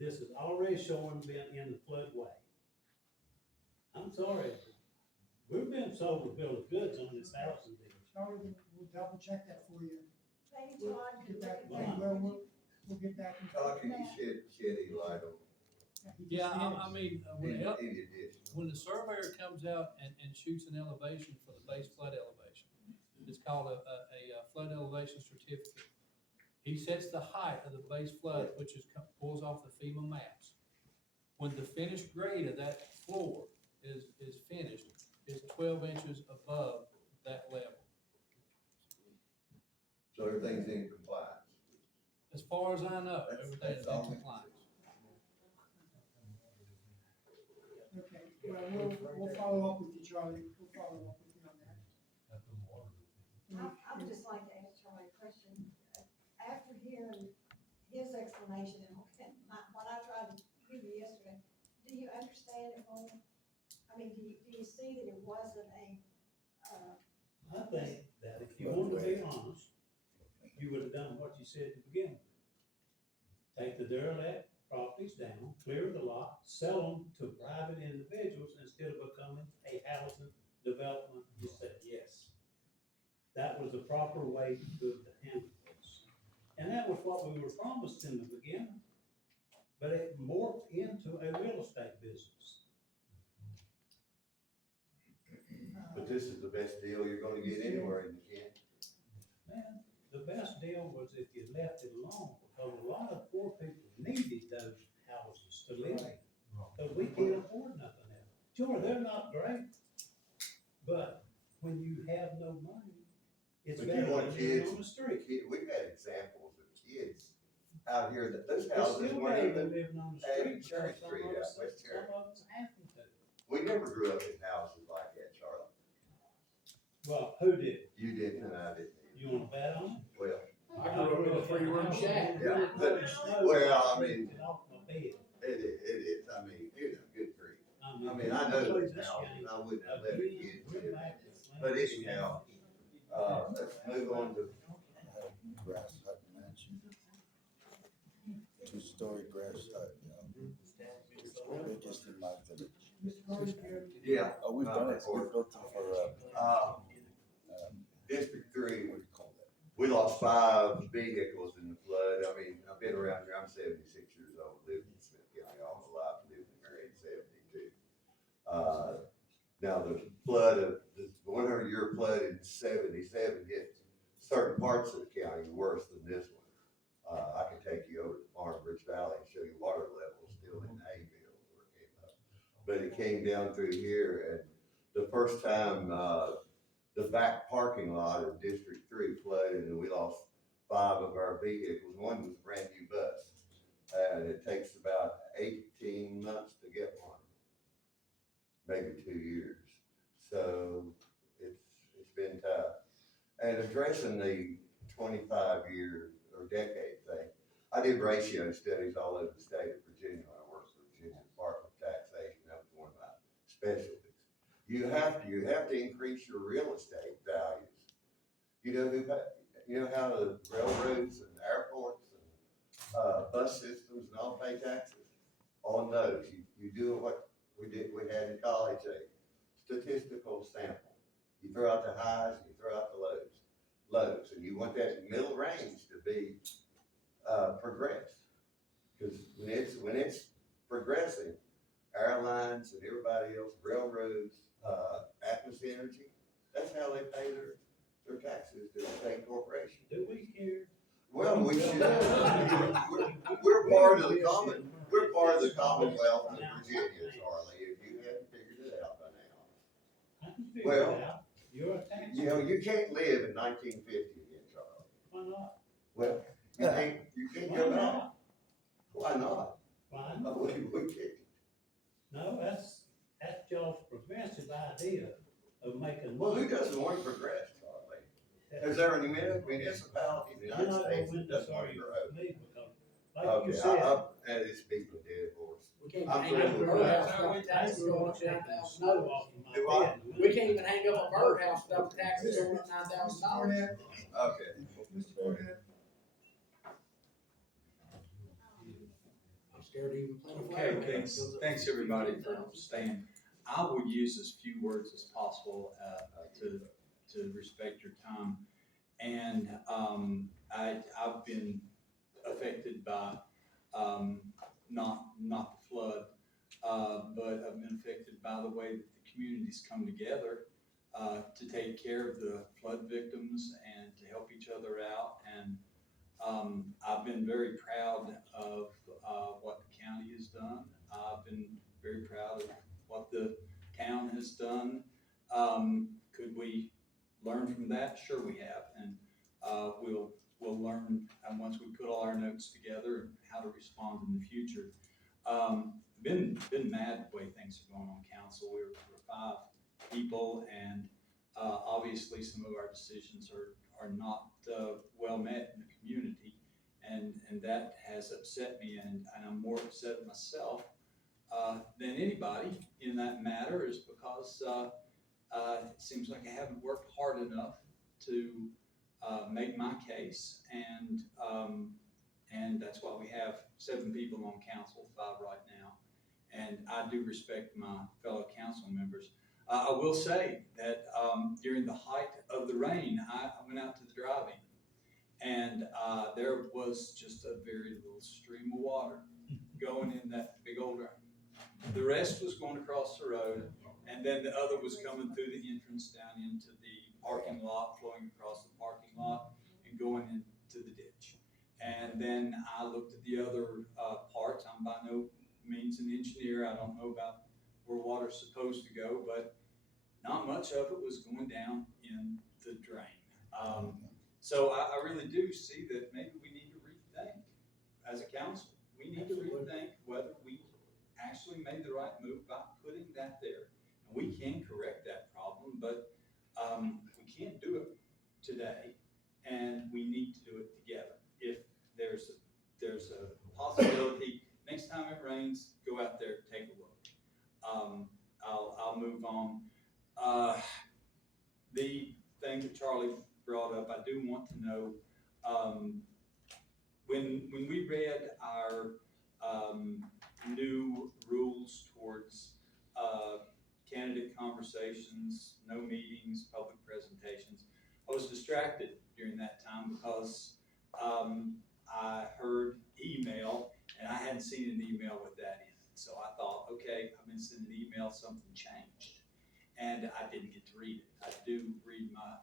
This is already showing being in the floodway. I'm sorry, we've been sold a bill of goods on this house and things. Charlie, we'll double check that for you. Maybe We'll Todd could get look back, at that. well, we'll get back. in touch Todd, with can you that. shed any light on He just Yeah, did. I mean, any addition? when the surveyor comes out and shoots an elevation for the base flood elevation, it's called a flood elevation certificate. He sets the height of the base flood, which pulls off the FEMA maps. When the finished grade of that floor is finished, it's 12 inches above that level. So everything's in compliance. As far as I know, That's everything is in all. compliance. Okay, well, we'll follow up with you, Charlie, we'll follow up with you on that. I would just like to ask Charlie a question. After hearing his explanation and what I tried to give you yesterday, do you understand it more? I mean, do you see that it wasn't I think that if you want to be honest, you would have done what you said to begin with. Take the derelict properties down, clear the lot, sell them to private individuals instead of becoming a housing development. You said yes. That was the proper way to handle this. And that was what we were promised in the beginning. But it morphed into a real estate business. But this is the best deal you're gonna get anywhere in the county. Man, the best deal was if you left it alone, because a lot of poor people needed those houses to live in. Because we can't afford nothing else. Sure, they're not great, but when you have no money, It's But better you want than living kids, on the street. we've had examples of kids out here that those It's houses still weren't better than even, living on the and street. Cherry Some Street of out us, West some Cherry. of us happen to. We never grew up in houses like that, Charlotte. Well, who did? You didn't and I didn't. You wanna bet on it? Well, I grew up in a three-room shack. yeah, but, well, I mean, it is, I mean, good grief. I mean, I know those houses, I wouldn't have let a kid do that. But anyhow, let's move on to, Grass hut mansion. Two-story grass hut, it's the biggest in my village. yeah. Oh, we've done it, we built them for, District 3, what do you call that? we lost 5 vehicles in the flood. I mean, I've been around here, I'm 76 years old, lived in Smith County all my life, lived in Marion 72. Now the flood of, the 100-year flood in 77 hit certain parts of the county worse than this one. I can take you over to Farm Ridge Valley and show you water levels still in Hayville where it came up. But it came down through here, and the first time, the back parking lot of District 3 flooded, and we lost 5 of our vehicles. One was a brand new bus, and it takes about 18 months to get one, maybe 2 years. So it's been tough. And addressing the 25-year or decade thing, I did ratio studies all over the state of Virginia when I worked for the Virginia Department of Taxation. That was one of my specialties. You have to increase your real estate values. You know how the railroads and airports and bus systems and all pay taxes on those. You do what we had in college, a statistical sample. You throw out the highs and you throw out the lows, and you want that middle range to be progressed. Because when it's progressing, airlines and everybody else, railroads, Atlas Energy, that's how they pay their taxes to the state corporation. Do we care? Well, we should. We're part of the Commonwealth of Virginia, Charlie, if you hadn't figured it out by now. I can figure it out. You're a tax. You know, you can't live in 1950 again, Charlie. Why not? Well, you can't go back. Why not? Why No, not? we can't. No, that's y'all's progressive idea of making Well, money. who doesn't want to progress, Charlie? Is there any municipality in the United States that doesn't want to grow? Like you Okay, said. that is beating a dead horse. We can't I'm hang up a through with birdhouse that. without taxes going up $9,000. Do I? We can't even hang up a birdhouse without taxes going up $9,000. Okay. I'm scared to even plant a Okay, flag. thanks everybody for staying. I will use as few words as possible to respect your time. And I've been affected by not the flood, but I've been affected by the way that the communities come together to take care of the flood victims and to help each other out. And I've been very proud of what the county has done. I've been very proud of what the town has done. Could we learn from that? Sure we have. And we'll learn, and once we put all our notes together, how to respond in the future. Been mad the way things are going on council. We're 5 people, and obviously some of our decisions are not well met in the community, and that has upset me, and I'm more upset at myself than anybody in that matter, is because it seems like I haven't worked hard enough to make my case, and that's why we have 7 people on council, 5 right now, and I do respect my fellow council members. I will say that during the height of the rain, I went out to the drive-in, and there was just a very little stream of water going in that big old drain. The rest was going across the road, and then the other was coming through the entrance down into the parking lot, flowing across the parking lot, and going into the ditch. And then I looked at the other parts. I'm by no means an engineer. I don't know about where water's supposed to go, but not much of it was going down in the drain. So I really do see that maybe we need to rethink as a council. We need to rethink whether we actually made the right move by putting that there. And we can correct that problem, but we can't do it today, and we need to do it together. If there's a possibility, next time it rains, go out there, take a look. I'll move on. The thing that Charlie brought up, I do want to know, when we read our new rules towards candidate conversations, no meetings, public presentations, I was distracted during that time because I heard email and I hadn't seen an email with that in it. So I thought, okay, I've been sending an email, something changed. And I didn't get to read it. I do read my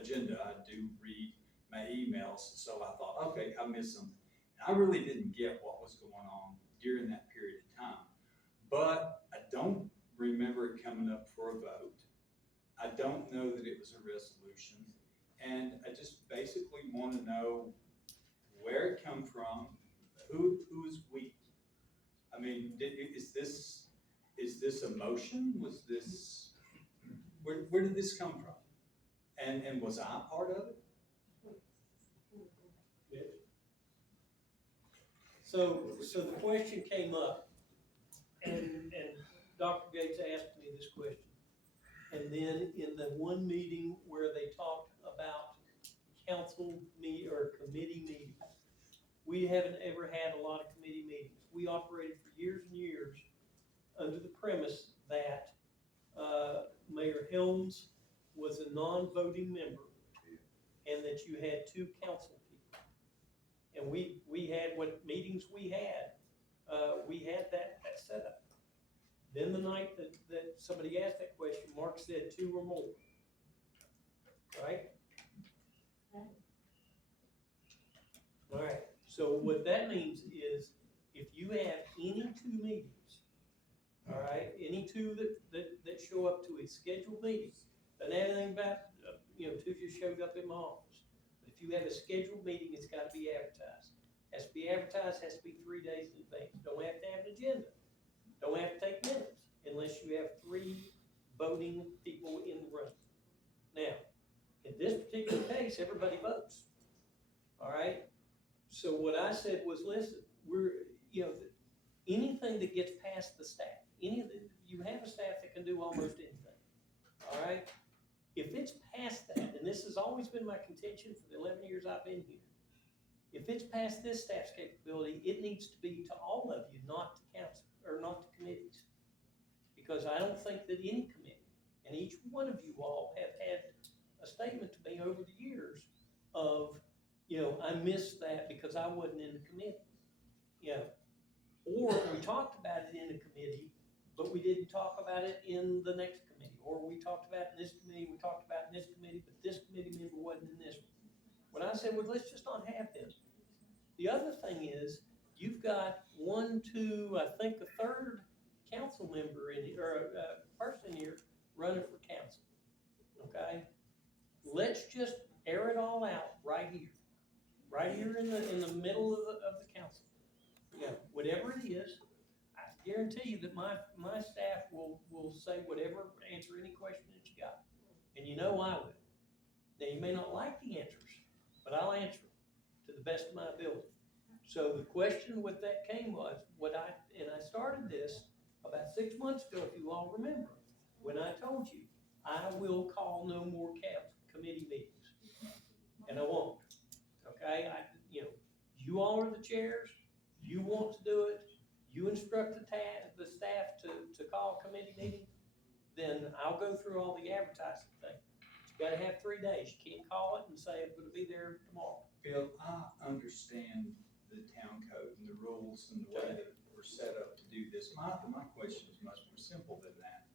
agenda, I do read my emails, so I thought, okay, I missed something. And I really didn't get what was going on during that period of time. But I don't remember it coming up for a vote. I don't know that it was a resolution. And I just basically want to know where it come from, who is we? I mean, is this a motion? Was this, where did this come from? And was I part of it? So the question came up, and Dr. Gates asked me this question. And then in the one meeting where they talked about council or committee meetings, we haven't ever had a lot of committee meetings. We operated for years and years under the premise that Mayor Helms was a non-voting member and that you had two council people. And we had what meetings we had that set up. Then the night that somebody asked that question, Mark said 2 or more, right? All right, so what that means is if you have any 2 meetings, all right, any 2 that show up to a scheduled meeting, doesn't have anything about, 2 just showed up in my office. But if you have a scheduled meeting, it's gotta be advertised. Has to be advertised, has to be 3 days in advance. Don't have to have an agenda. Don't have to take minutes unless you have 3 voting people in the room. Now, in this particular case, everybody votes. All right? So what I said was, listen, anything that gets past the staff, you have a staff that can do almost anything. All right? If it's past that, and this has always been my contention for the 11 years I've been here, if it's past this staff's capability, it needs to be to all of you, not to council, or not to committees. Because I don't think that any committee, and each one of you all have had a statement to me over the years of, I missed that because I wasn't in the committee. Or we talked about it in a committee, but we didn't talk about it in the next committee. Or we talked about it in this committee, we talked about it in this committee, but this committee member wasn't in this one. What I said was, let's just not have them. The other thing is, you've got 1, 2, I think a third council member in here, or a person here running for council. Okay? Let's just air it all out right here in the middle of the council. Whatever it is, I guarantee you that my staff will say whatever, answer any question that you got. And I will. Now, you may not like the answers, but I'll answer them to the best of my ability. So the question with that came was, I started this about 6 months ago, if you all remember, when I told you, I will call no more committee meetings. And I won't. Okay? You all are the chairs. You want to do it. You instruct the staff to call a committee meeting. Then I'll go through all the advertising thing. You gotta have 3 days. You can't call it and say, I'm gonna be there tomorrow. Bill, I understand the town code and the rules and the way that we're set up to do this. My question is much more simple than that.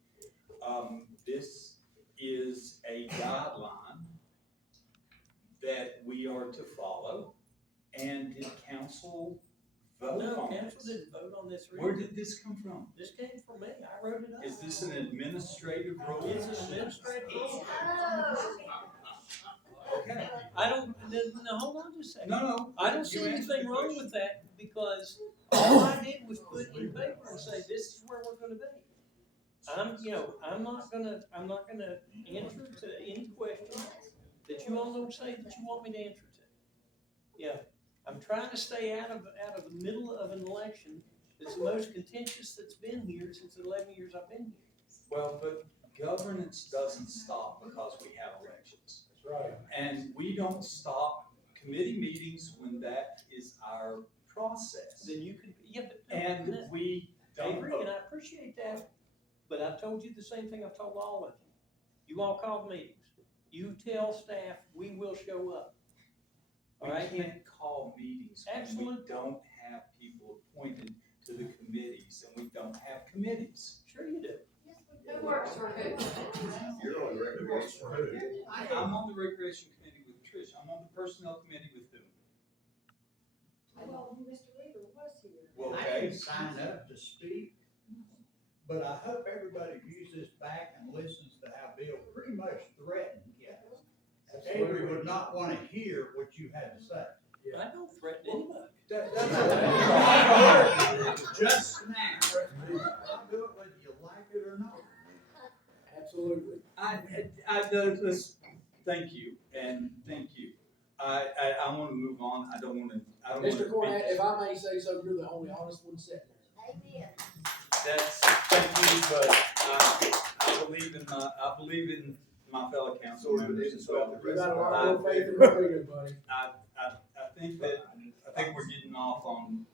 This is a guideline that we are to follow, and did council vote on this? No, council didn't vote on this. Where did this come from? This came from me. I wrote it up. Is this an administrative rule? It's an administrative rule. Okay, I don't, no, hold on just a second. No, I don't you see answered anything the wrong question. with that, because all I did was put in paper and say, this is where we're gonna be. I'm not gonna answer to any questions that you all don't say that you want me to answer to. Yeah, I'm trying to stay out of the middle of an election that's the most contentious that's been here since the 11 years I've been here. Well, but governance doesn't stop because we have elections. That's right. And we don't stop committee meetings when that is our process. Then you can, yeah, but. And we I don't. agree, and I appreciate that, but I told you the same thing I've told all of you. You all called meetings. You tell staff, we will show up. All We right? can't call meetings when we Absolutely. don't have people appointed to the committees, and we don't have committees. Sure you do. Who works for who? You're on the recreation. I'm on the recreation committee with Trish. I'm on the personnel committee with whom? Well, Mr. Weaver was here. Well, I okay. didn't sign up to speak, but I hope everybody views this back and listens to how Bill pretty much threatened you. Avery would not wanna hear what you had to say. I don't threaten anybody. Just now. I'll do it whether you like it or not. Absolutely. Thank you, and thank you. I wanna move on. I don't wanna. Mr. Cornett, if I may say so, you're the only honest one sitting there. Amen. Thank you, but I believe in my fellow council members as well. You got a lot of faith in radio, buddy. I think we're getting off on,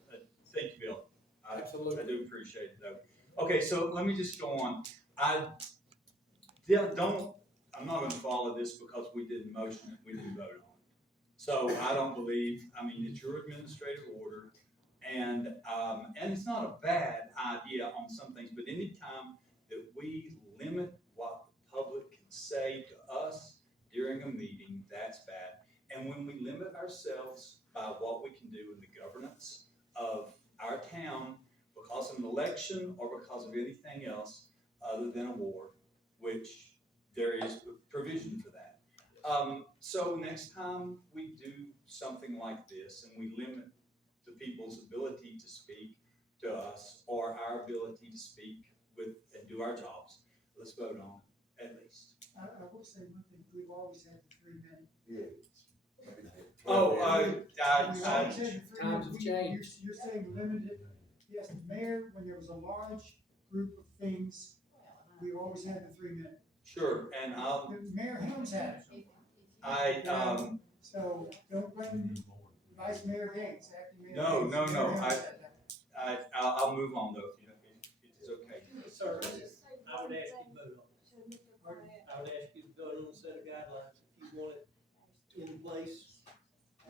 thank you, Bill. Absolutely. I do appreciate it though. Okay, so let me just go on. I'm not gonna follow this because we didn't motion it, we didn't vote on it. So I don't believe, it's your administrative order, and it's not a bad idea on some things, but anytime that we limit what the public can say to us during a meeting, that's bad. And when we limit ourselves by what we can do in the governance of our town because of an election or because of anything else other than a war, which there is provision for that. So next time we do something like this and we limit the people's ability to speak to us or our ability to speak with and do our jobs, let's vote on it at least. I will say one thing, we've always had the 3 minute. Yeah. We've always had the 3 minute. Times have changed. You're saying limited, yes, the mayor, when there was a large group of things, we've always had the 3 minute. Sure, and Mayor Helms had it. So don't blame Vice Mayor Gates, acting mayor. No, Gates. no, Mayor no, Helms had that. I'll move on though, if it's okay. Sir, I would ask you to vote on it. I would ask you to vote on a set of guidelines. If you want it in place,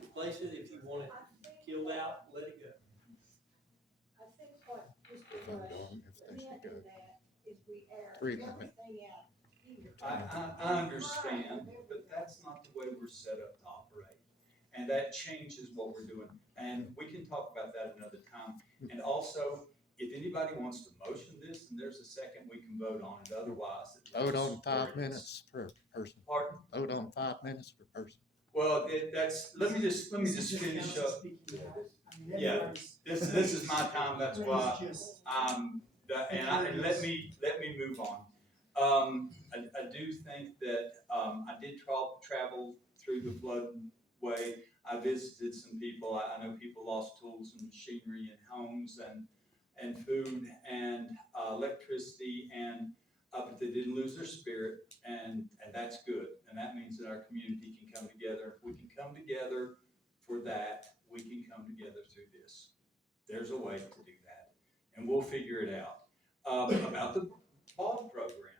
replace it. If you want it killed out, let it go. I think what Mr. Rush meant in that is we air 3 minutes. everything out here. I understand, but that's not the way we're set up to operate. And that changes what we're doing. And we can talk about that another time. And also, if anybody wants to motion this and there's a second, we can vote on it. Otherwise. Vote on 5 minutes per person. Pardon? Vote on 5 minutes per person. Well, let me just finish up. Yeah, this is my time, that's why, and let me move on. I do think that, I did travel through the floodway. I visited some people. I know people lost tools and machinery and homes and food and electricity but they didn't lose their spirit, and that's good. And that means that our community can come together. If we can come together for that, we can come together through this. There's a way to do that, and we'll figure it out. About the BOD program,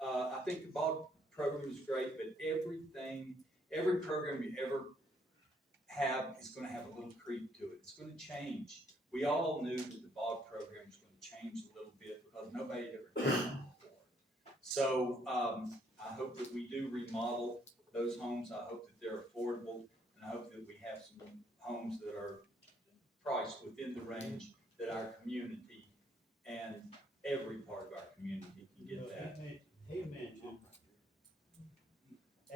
I think the BOD program is great, but every program you ever have is going to have a little creep to it. It's going to change. We all knew that the BOD program was going to change a little bit because nobody had ever done it before. So I hope that we do remodel those homes. I hope that they're affordable, and I hope that we have some homes that are priced within the range that our community and every part of our community can get that. He mentioned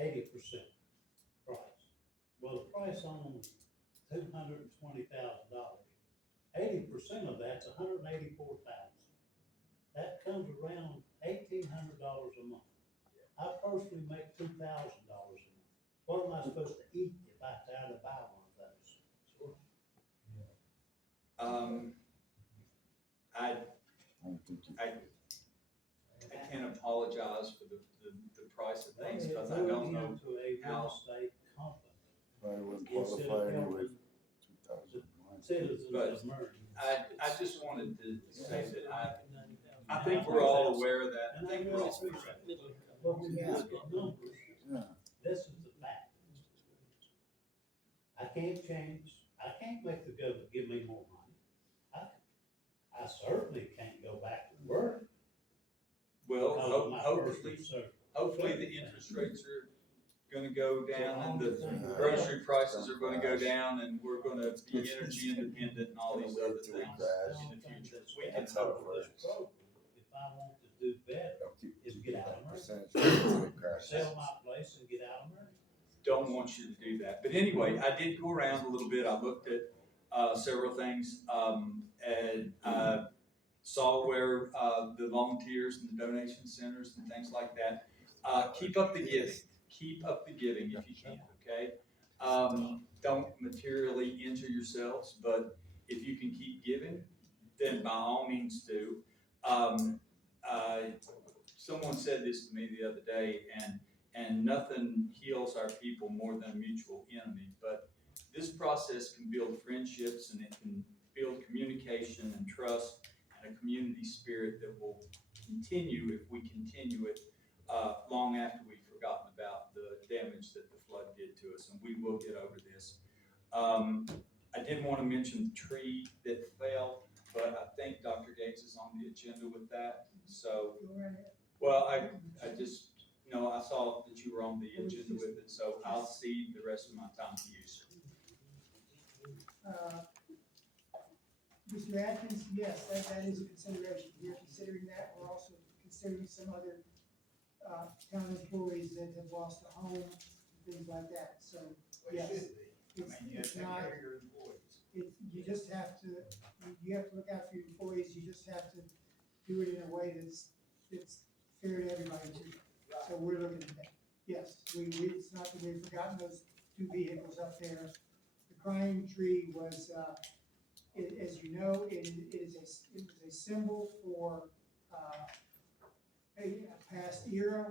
80% price. price on $220,000. 80% of that's $184,000. That comes around $1,800 a month. I personally make $2,000 a month. What am I supposed to eat if I try to buy one of those? I can't apologize for the price of things, They because I don't know moved into a real how. estate company. But it wouldn't Instead of qualify anyway. helping citizens But of Marion. I just wanted to say that I think we're all aware of that. I think we're all aware of that. But when you look at numbers, Yeah. this is the fact. I can't make the government give me more money. I certainly can't go back to work. Well, because of my hopefully, personal circumstance. hopefully the interest rates are gonna go down and the grocery prices are gonna go down and we're gonna be energy independent and all these other things in the future. We can hope for this. If I want to do better, is get out of Marion. Percentage. Sell my place and get out of Marion. Don't want you to do that. But anyway, I did go around a little bit. I looked at several things, and saw where the volunteers and the donation centers and things like that. Keep up the giving. Keep up the giving if you can, okay? Don't materially injure yourselves, but if you can keep giving, then by all means do. Someone said this to me the other day, and nothing heals our people more than a mutual enemy. But this process can build friendships, and it can build communication and trust and a community spirit that will continue if we continue it long after we've forgotten about the damage that the flood did to us, and we will get over this. I did want to mention the tree that fell, but I think Dr. Gates is on the agenda with that. So, well, I just, I saw that you were on the agenda with it, so I'll cede the rest of my time to you, sir. Mr. Atkins, yes, that is a consideration. We're considering that. We're also considering some other, town employees that have lost a home, things like that. So, yes, it's not, you just have to, you have to look out for your employees. You just have to do it in a way that's fair to everybody too. So we're looking at that. Yes, it's not that we've forgotten those two vehicles up there. The crying tree was, as you know, it was a symbol for, a past era.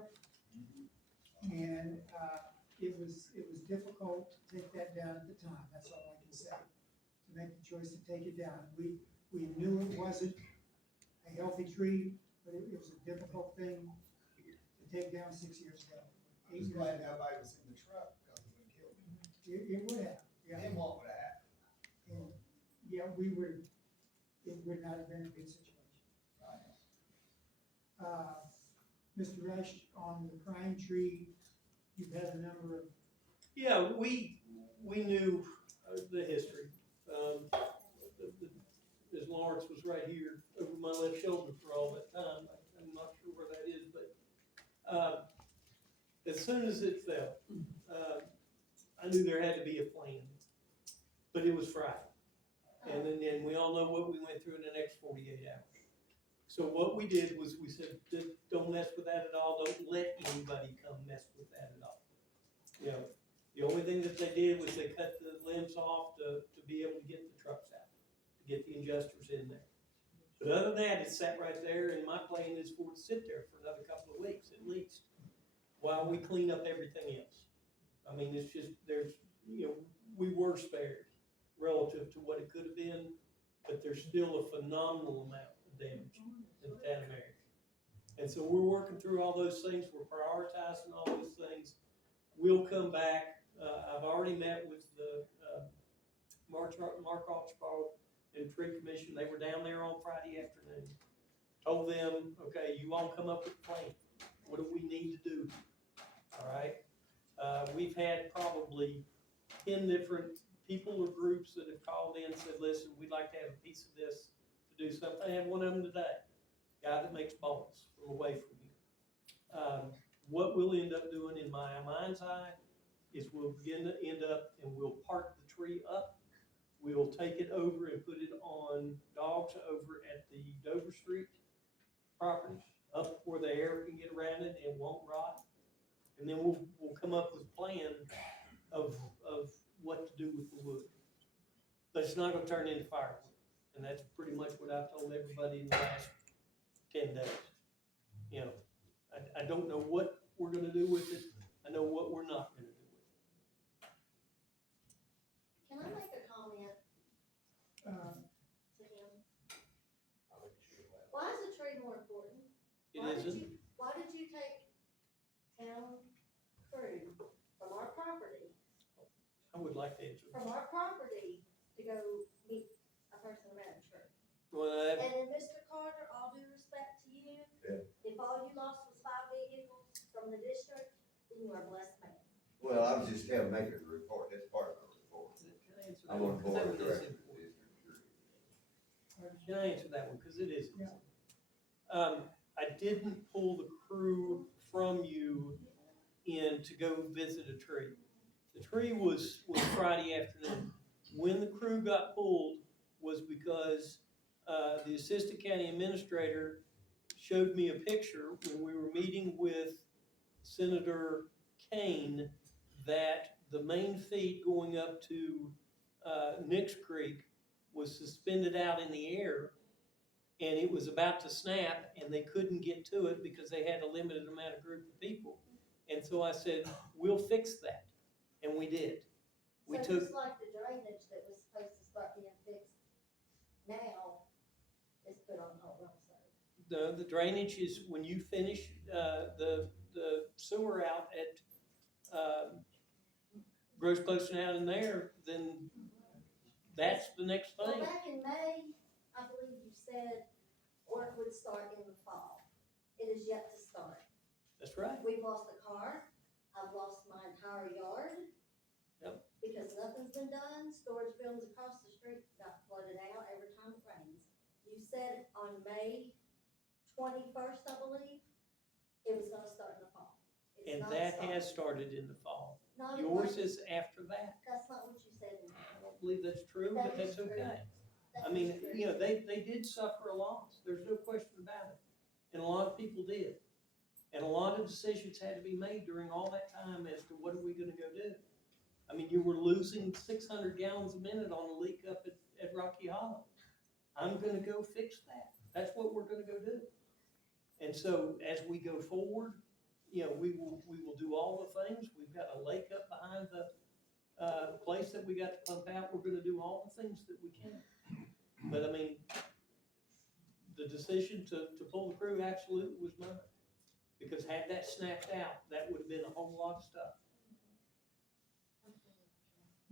And, it was difficult to take that down at the time. That's all I can say. To make the choice to take it down. We knew it wasn't a healthy tree, but it was a difficult thing to take down 6 years ago. I'm just glad nobody was in the truck, because it would have killed me. It would have, yeah. Then what would have happened? And, yeah, it would not have been a good situation. Right. Mr. Rush, on the crying tree, you've had a number of, Yeah, we knew the history. As Lawrence was right here over my left shoulder for all that time, I'm not sure where that is, but as soon as it fell, I knew there had to be a plan, but it was Friday. And then we all know what we went through in the next 48 hours. So what we did was we said, don't mess with that at all. Don't let anybody come mess with that at all. You know, the only thing that they did was they cut the limbs off to be able to get the trucks out, to get the adjusters in there. But other than that, it sat right there, and my plan is for it to sit there for another couple of weeks at least, while we clean up everything else. I mean, it's just, we were spared relative to what it could have been, but there's still a phenomenal amount of damage in the town of Marion. And so we're working through all those things, we're prioritizing all those things. We'll come back. I've already met with the Mark Archibald and Tree Commission. They were down there on Friday afternoon. Told them, okay, you all come up with a plan. What do we need to do? All right. We've had probably 10 different people or groups that have called in and said, listen, we'd like to have a piece of this to do something. I have one of them today, guy that makes balls from away from you. What we'll end up doing in my mind's eye is we'll begin to end up and we'll park the tree up. We'll take it over and put it on dogs over at the Dover Street properties, up where the air can get around it and won't rot. And then we'll come up with a plan of what to do with the wood. But it's not gonna turn into firewood. And that's pretty much what I've told everybody in the last 10 days. You know, I don't know what we're gonna do with it. I know what we're not gonna do with it. Can I make a comment to him? Why is the tree more important? Why did you take town crew from our property, I would like to answer. from our property to go meet a person around a tree? Well, And then, Mr. Carter, all due respect to you, if all you lost was 5 vehicles from the district, then you are a blessed man. Well, I was just telling, making a report, that's part of the report. Can I answer I'm that on one? 'Cause board that of one is directors. important. Can I answer that one? Because it is. I didn't pull the crew from you in to go visit a tree. The tree was Friday afternoon. When the crew got pulled was because the assistant county administrator showed me a picture when we were meeting with Senator Kane that the main feed going up to Nix Creek was suspended out in the air, and it was about to snap, and they couldn't get to it because they had a limited amount of group of people. And so I said, we'll fix that, and we did. We So took, just like the drainage that was supposed to start being fixed now is put on hold also. the drainage is, when you finish the sewer out at Gross Posting out in there, then that's the next Well, thing. back in May, I believe you said work would start in the fall. It is yet to start. That's right. We've lost a car. I've lost my entire yard. Yep. Because nothing's been done. Storage buildings across the street got flooded out every time it rains. You said on May 21st, I believe, it was gonna start in the fall. It's And not that started. has started in the fall. No, it Yours wasn't. is after that. That's not what you said. I don't believe that's true, but That is that's true. okay. That I mean, is true. you know, they did suffer a loss. There's no question about it. And a lot of people did. And a lot of decisions had to be made during all that time as to what are we gonna go do. I mean, you were losing 600 gallons a minute on a leak up at Rocky Hollow. I'm gonna go fix that. That's what we're gonna go do. And so as we go forward, you know, we will do all the things. We've got a lake up behind the place that we got to pump out. We're gonna do all the things that we can. But I mean, the decision to pull the crew absolutely was mine. Because had that snapped out, that would have been a whole lot of stuff.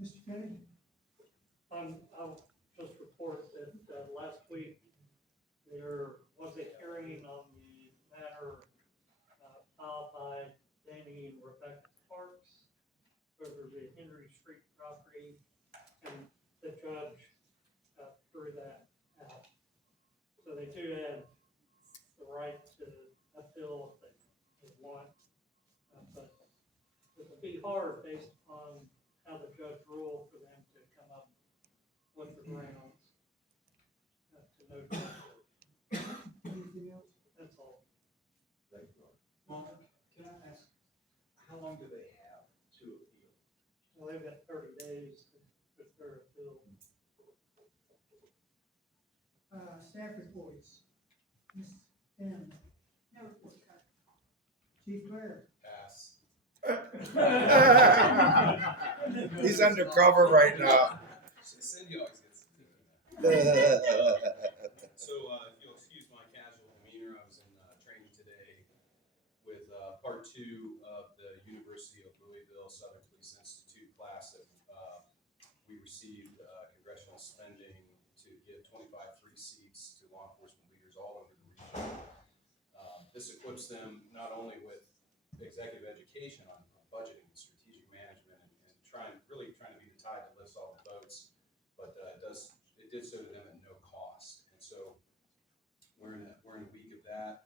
Mr. Kennedy? I'll just report that, last week, there was a hearing on the matter, filed by Danny and Rebecca Parks over the Henry Street property, and the judge, threw that out. So they do have the right to appeal if they want, but it would be hard based upon how the judge ruled for them to come up with the grounds to no charge. Anything else? That's all. Mark, can I ask, how long do they have to appeal? Well, they've got 30 days to put their appeal. Staff reports. Ms. Hammond? No report card. Chief Clare? Pass. He's undercover right now. Cindy always gets So, if you'll excuse my casual demeanor, I was in training today with part 2 of the University of Louisville Southern Police Institute class that we received congressional spending to give 25 free seats to law enforcement leaders all over the region. This equips them not only with executive education on budgeting and strategic management and really trying to be the tide that lifts all the boats, but it did so to them at no cost. And so we're in a week of that.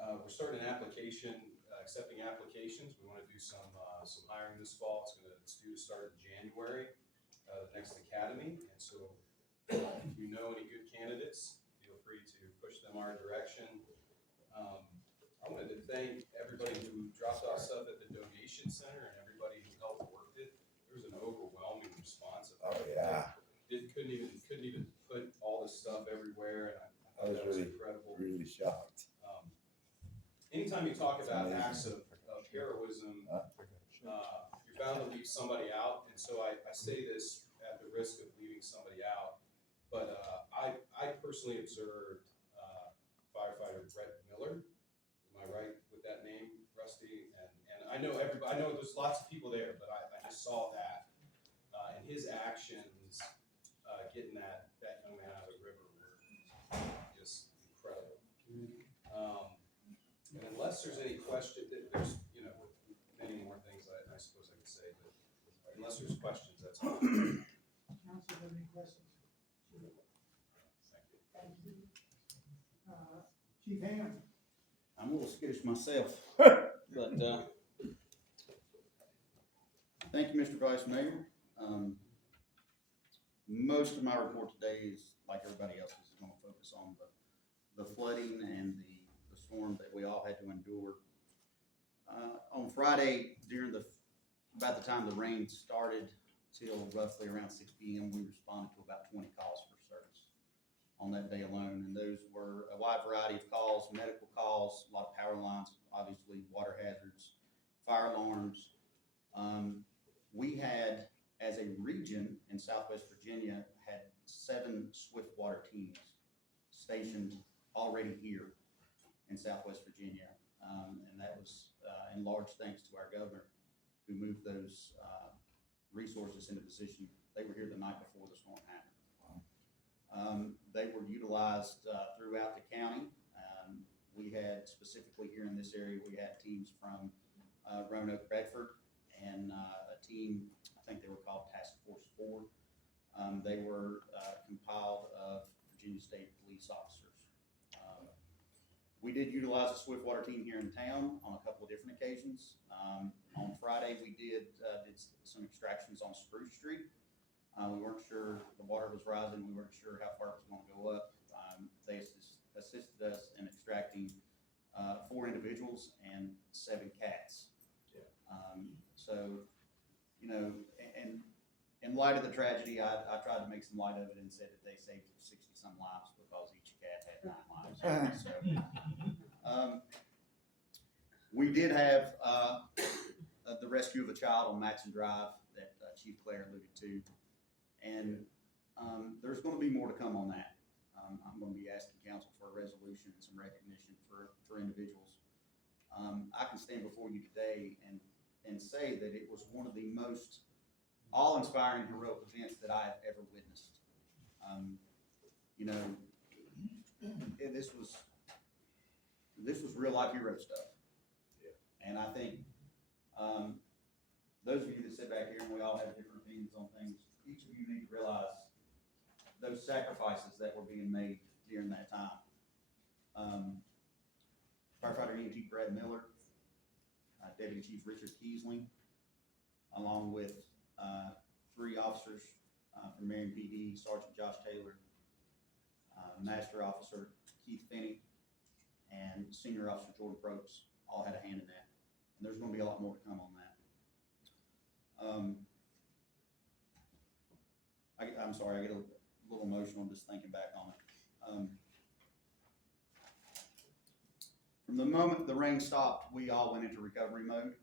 We're starting an application, accepting applications. We want to do some some hiring this fall. It's due to start in January, the next academy. And so if you know any good candidates, feel free to push them our direction. I wanted to thank everybody who dropped off stuff at the donation center and everybody who helped work it. There was an overwhelming response. Oh, yeah. Couldn't even put all this stuff everywhere, and I I thought was that was really, incredible. really shocked. Anytime you talk about Amazing. acts of heroism, you're bound to leave somebody out, and so I say this at the risk of leaving somebody out, but I personally observed firefighter Brett Miller. Am I right with that name, Rusty? And I know everybody. I know there's lots of people there, but I just saw that, and his actions getting that young man out of the river were just incredible. And unless there's any question, there's many more things I suppose I could say, but unless there's questions, that's all. Council, have any questions? Thank you. Chief Ham? I'm a little skittish myself, but, thank you, Mr. Vice Mayor. Most of my report today is, like everybody else's, is gonna focus on the flooding and the storm that we all had to endure. On Friday, about the time the rain started till roughly around 6 p.m., we responded to about 20 calls for service on that day alone. And those were a wide variety of calls, medical calls, a lot of power lines, obviously water hazards, fire alarms. We had, as a region in Southwest Virginia, had 7 swift water teams stationed already here in Southwest Virginia. And that was in large thanks to our governor, who moved those resources into position. They were here the night before the storm happened. They were utilized throughout the county. We had, specifically here in this area, we had teams from Roanoke, Bedford, and a team, I think they were called Task Force 4. They were compiled of Virginia State police officers. We did utilize a swift water team here in town on a couple of different occasions. On Friday, we did some extractions on Spruce Street. We weren't sure, the water was rising, we weren't sure how far it was gonna go up. They assisted us in extracting 4 individuals and 7 cats. Yeah. So, and in light of the tragedy, I tried to make some light of it and said that they saved 60-some lives because each cat had 9 lives. So, we did have the rescue of a child on Maxon Drive that Chief Clare alluded to, and there's going to be more to come on that. I'm going to be asking council for a resolution and some recognition for individuals. I can stand before you today and say that it was one of the most awe-inspiring heroic events that I have ever witnessed. This was real life hero stuff. Yeah. And I think those of you that sit back here, and we all have different opinions on things, each of you need to realize those sacrifices that were being made during that time. Firefighter EMT Brad Miller, Deputy Chief Richard Kiesling, along with 3 officers from Marion PD, Sergeant Josh Taylor, Master Officer Keith Finney, and Senior Officer Jordan Probst all had a hand in that. And there's going to be a lot more to come on that. I'm sorry, I get a little emotional just thinking back on it. From the moment the rain stopped, we all went into recovery mode.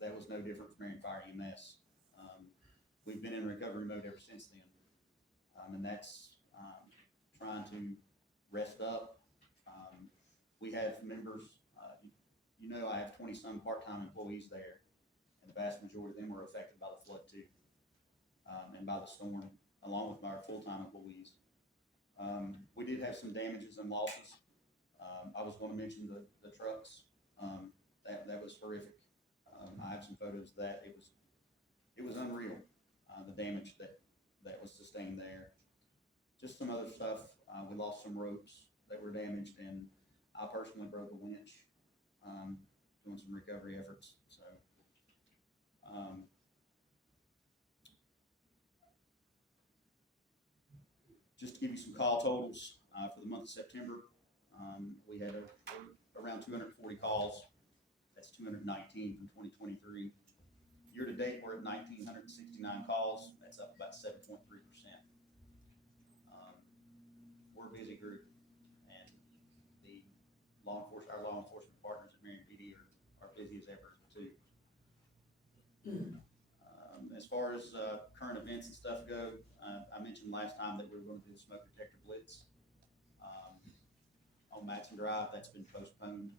That was no different from Marion Fire EMS. We've been in recovery mode ever since then. And that's trying to rest up. We have members, I have 20-some part-time employees there, and the vast majority of them were affected by the flood too, and by the storm, along with our full-time employees. We did have some damages and losses. I was going to mention the trucks. That was horrific. I have some photos of that. It was unreal, the damage that was sustained there. Just some other stuff. We lost some ropes that were damaged, and I personally broke a winch doing some recovery efforts, so. Just to give you some call totals, for the month of September, we had around 240 calls. That's 219 from 2023. Year to date, we're at 1,969 calls. That's up about 7.3%. We're a busy group, and our law enforcement partners at Marion PD are busy as ever too. As far as current events and stuff go, I mentioned last time that we were going to do the smoke detector blitz on Matson Drive. That's been postponed.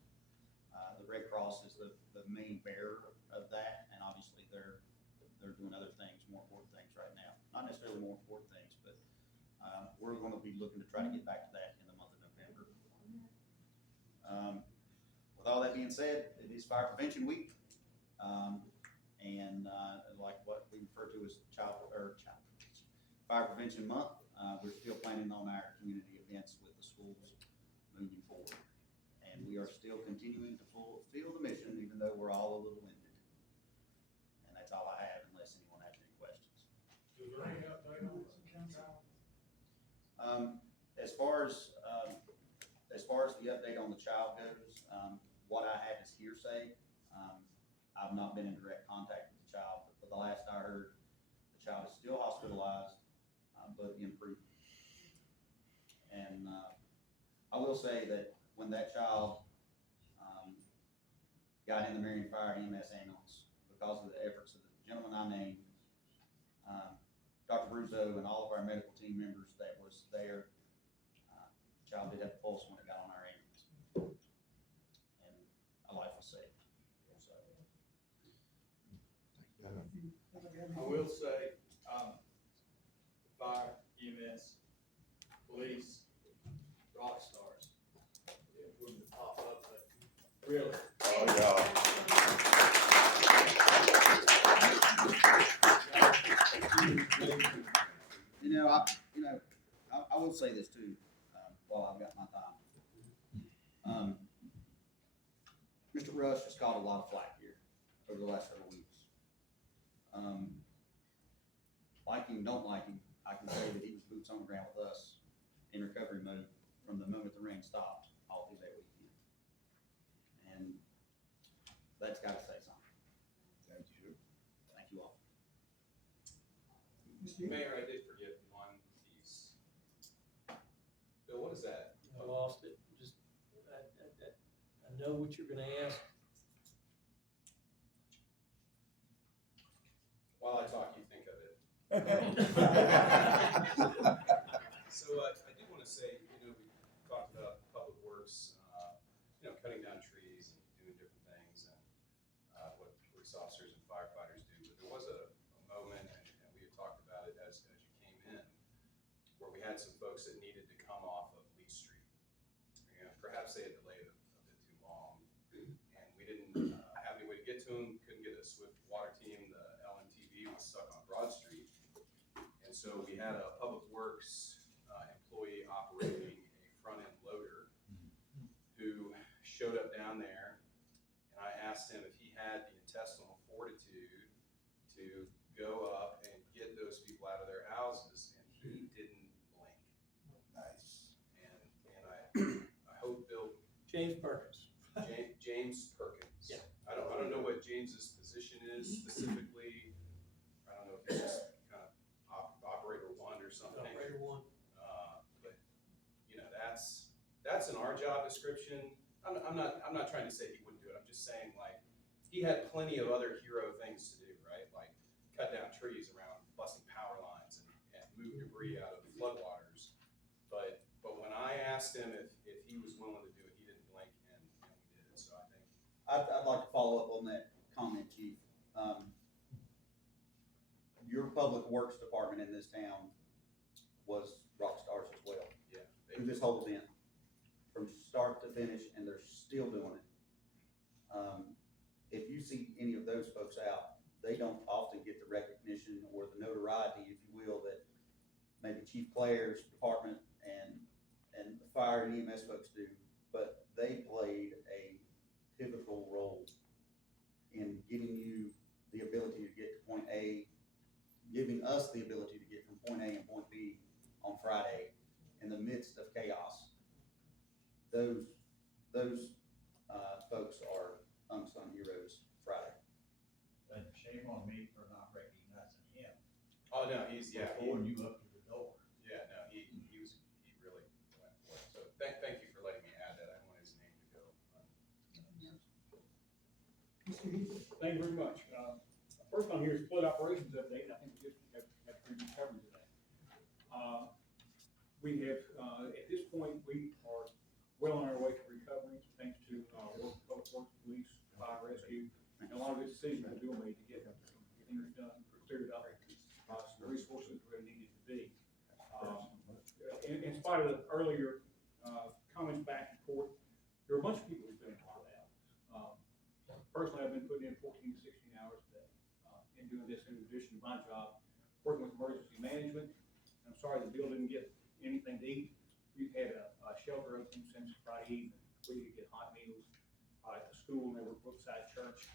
The Red Cross is the main bearer of that, and obviously they're doing other things, more important things right now. Not necessarily more important things, but we're going to be looking to try to get back to that in the month of November. With all that being said, it is Fire Prevention Week, and like what we refer to as Fire Prevention Month, we're still planning on our community events with the schools moving forward. And we are still continuing to fulfill the mission, even though we're all a little winded. And that's all I have, unless anyone has any questions. Is there any update on this council? As far as the update on the child goes, what I have is hearsay. I've not been in direct contact with the child, but the last I heard, the child is still hospitalized, but improving. And I will say that when that child got in the Marion Fire EMS ambulance, because of the efforts of the gentleman I named, Dr. Russo and all of our medical team members that was there, the child did have a pulse when it got on our ambulance, and a life was saved. So. I will say, fire, EMS, police, rock stars. It wouldn't pop up, but really. Oh, yeah. I will say this too, while I've got my time. Mr. Rush has caught a lot of flack here over the last several weeks. Like him, don't like him, I can say that he was boots on the ground with us in recovery mode from the moment the rain stopped all through that weekend. And that's got to say something. Thank you. Thank you all. Mayor, I did forget one piece. Bill, what is that? I lost it. Just, I know what you're gonna ask. While I talk, you think of it. So I do want to say, we talked about public works, cutting down trees and doing different things, and what police officers and firefighters do. But there was a moment, and we had talked about it as you came in, where we had some folks that needed to come off of Lee Street. Perhaps they had delayed a bit too long, and we didn't have any way to get to them. Couldn't get a swift water team. The LMTV was stuck on Broad Street, and so we had a public works employee operating a front-end loader who showed up down there, and I asked him if he had the intestinal fortitude to go up and get those people out of their houses, and he didn't blink. Nice. And I hope Bill. James Perkins. James Perkins. Yeah. I don't know what James's position is specifically. I don't know if he's just kind of operator one or something. Operator one. But that's in our job description. I'm not trying to say he wouldn't do it. I'm just saying, like, he had plenty of other hero things to do, right? Like cut down trees around busting power lines and move debris out of floodwaters. But when I asked him if he was willing to do it, he didn't blink, and we did it. So I think I'd like to follow up on that comment, Chief. Your public works department in this town was rock stars as well. Yeah. Through this whole event, from start to finish, and they're still doing it. If you see any of those folks out, they don't often get the recognition or the notoriety, if you will, that maybe Chief Claire's department and the fire and EMS folks do, but they played a pivotal role in getting you the ability to get to point A, giving us the ability to get from point A and point B on Friday in the midst of chaos. Those folks are unsung heroes Friday. And shame on me for not recognizing him. Oh, no, he's, yeah. Pulling you up to the door. Yeah, no, he really went for it. So thank you for letting me add that. I don't want his name to go. Thank you very much. First on here is flood operations update, and I think we just have pretty good coverage of that. We have, at this point, we are well on our way to recovery, thanks to, public works, police, fire rescue, and a lot of the decisions that Bill made to get things done, cleared up, some resources where they needed to be. In spite of the earlier, comments back and forth, there are a bunch of people who've been a lot of hours. Personally, I've been putting in 14 to 16 hours a day, in doing this in addition to my job, working with emergency management. I'm sorry the Bill didn't get anything to eat. We've had a shelter open since Friday evening. We could get hot meals at the school, and they were Brookside Church.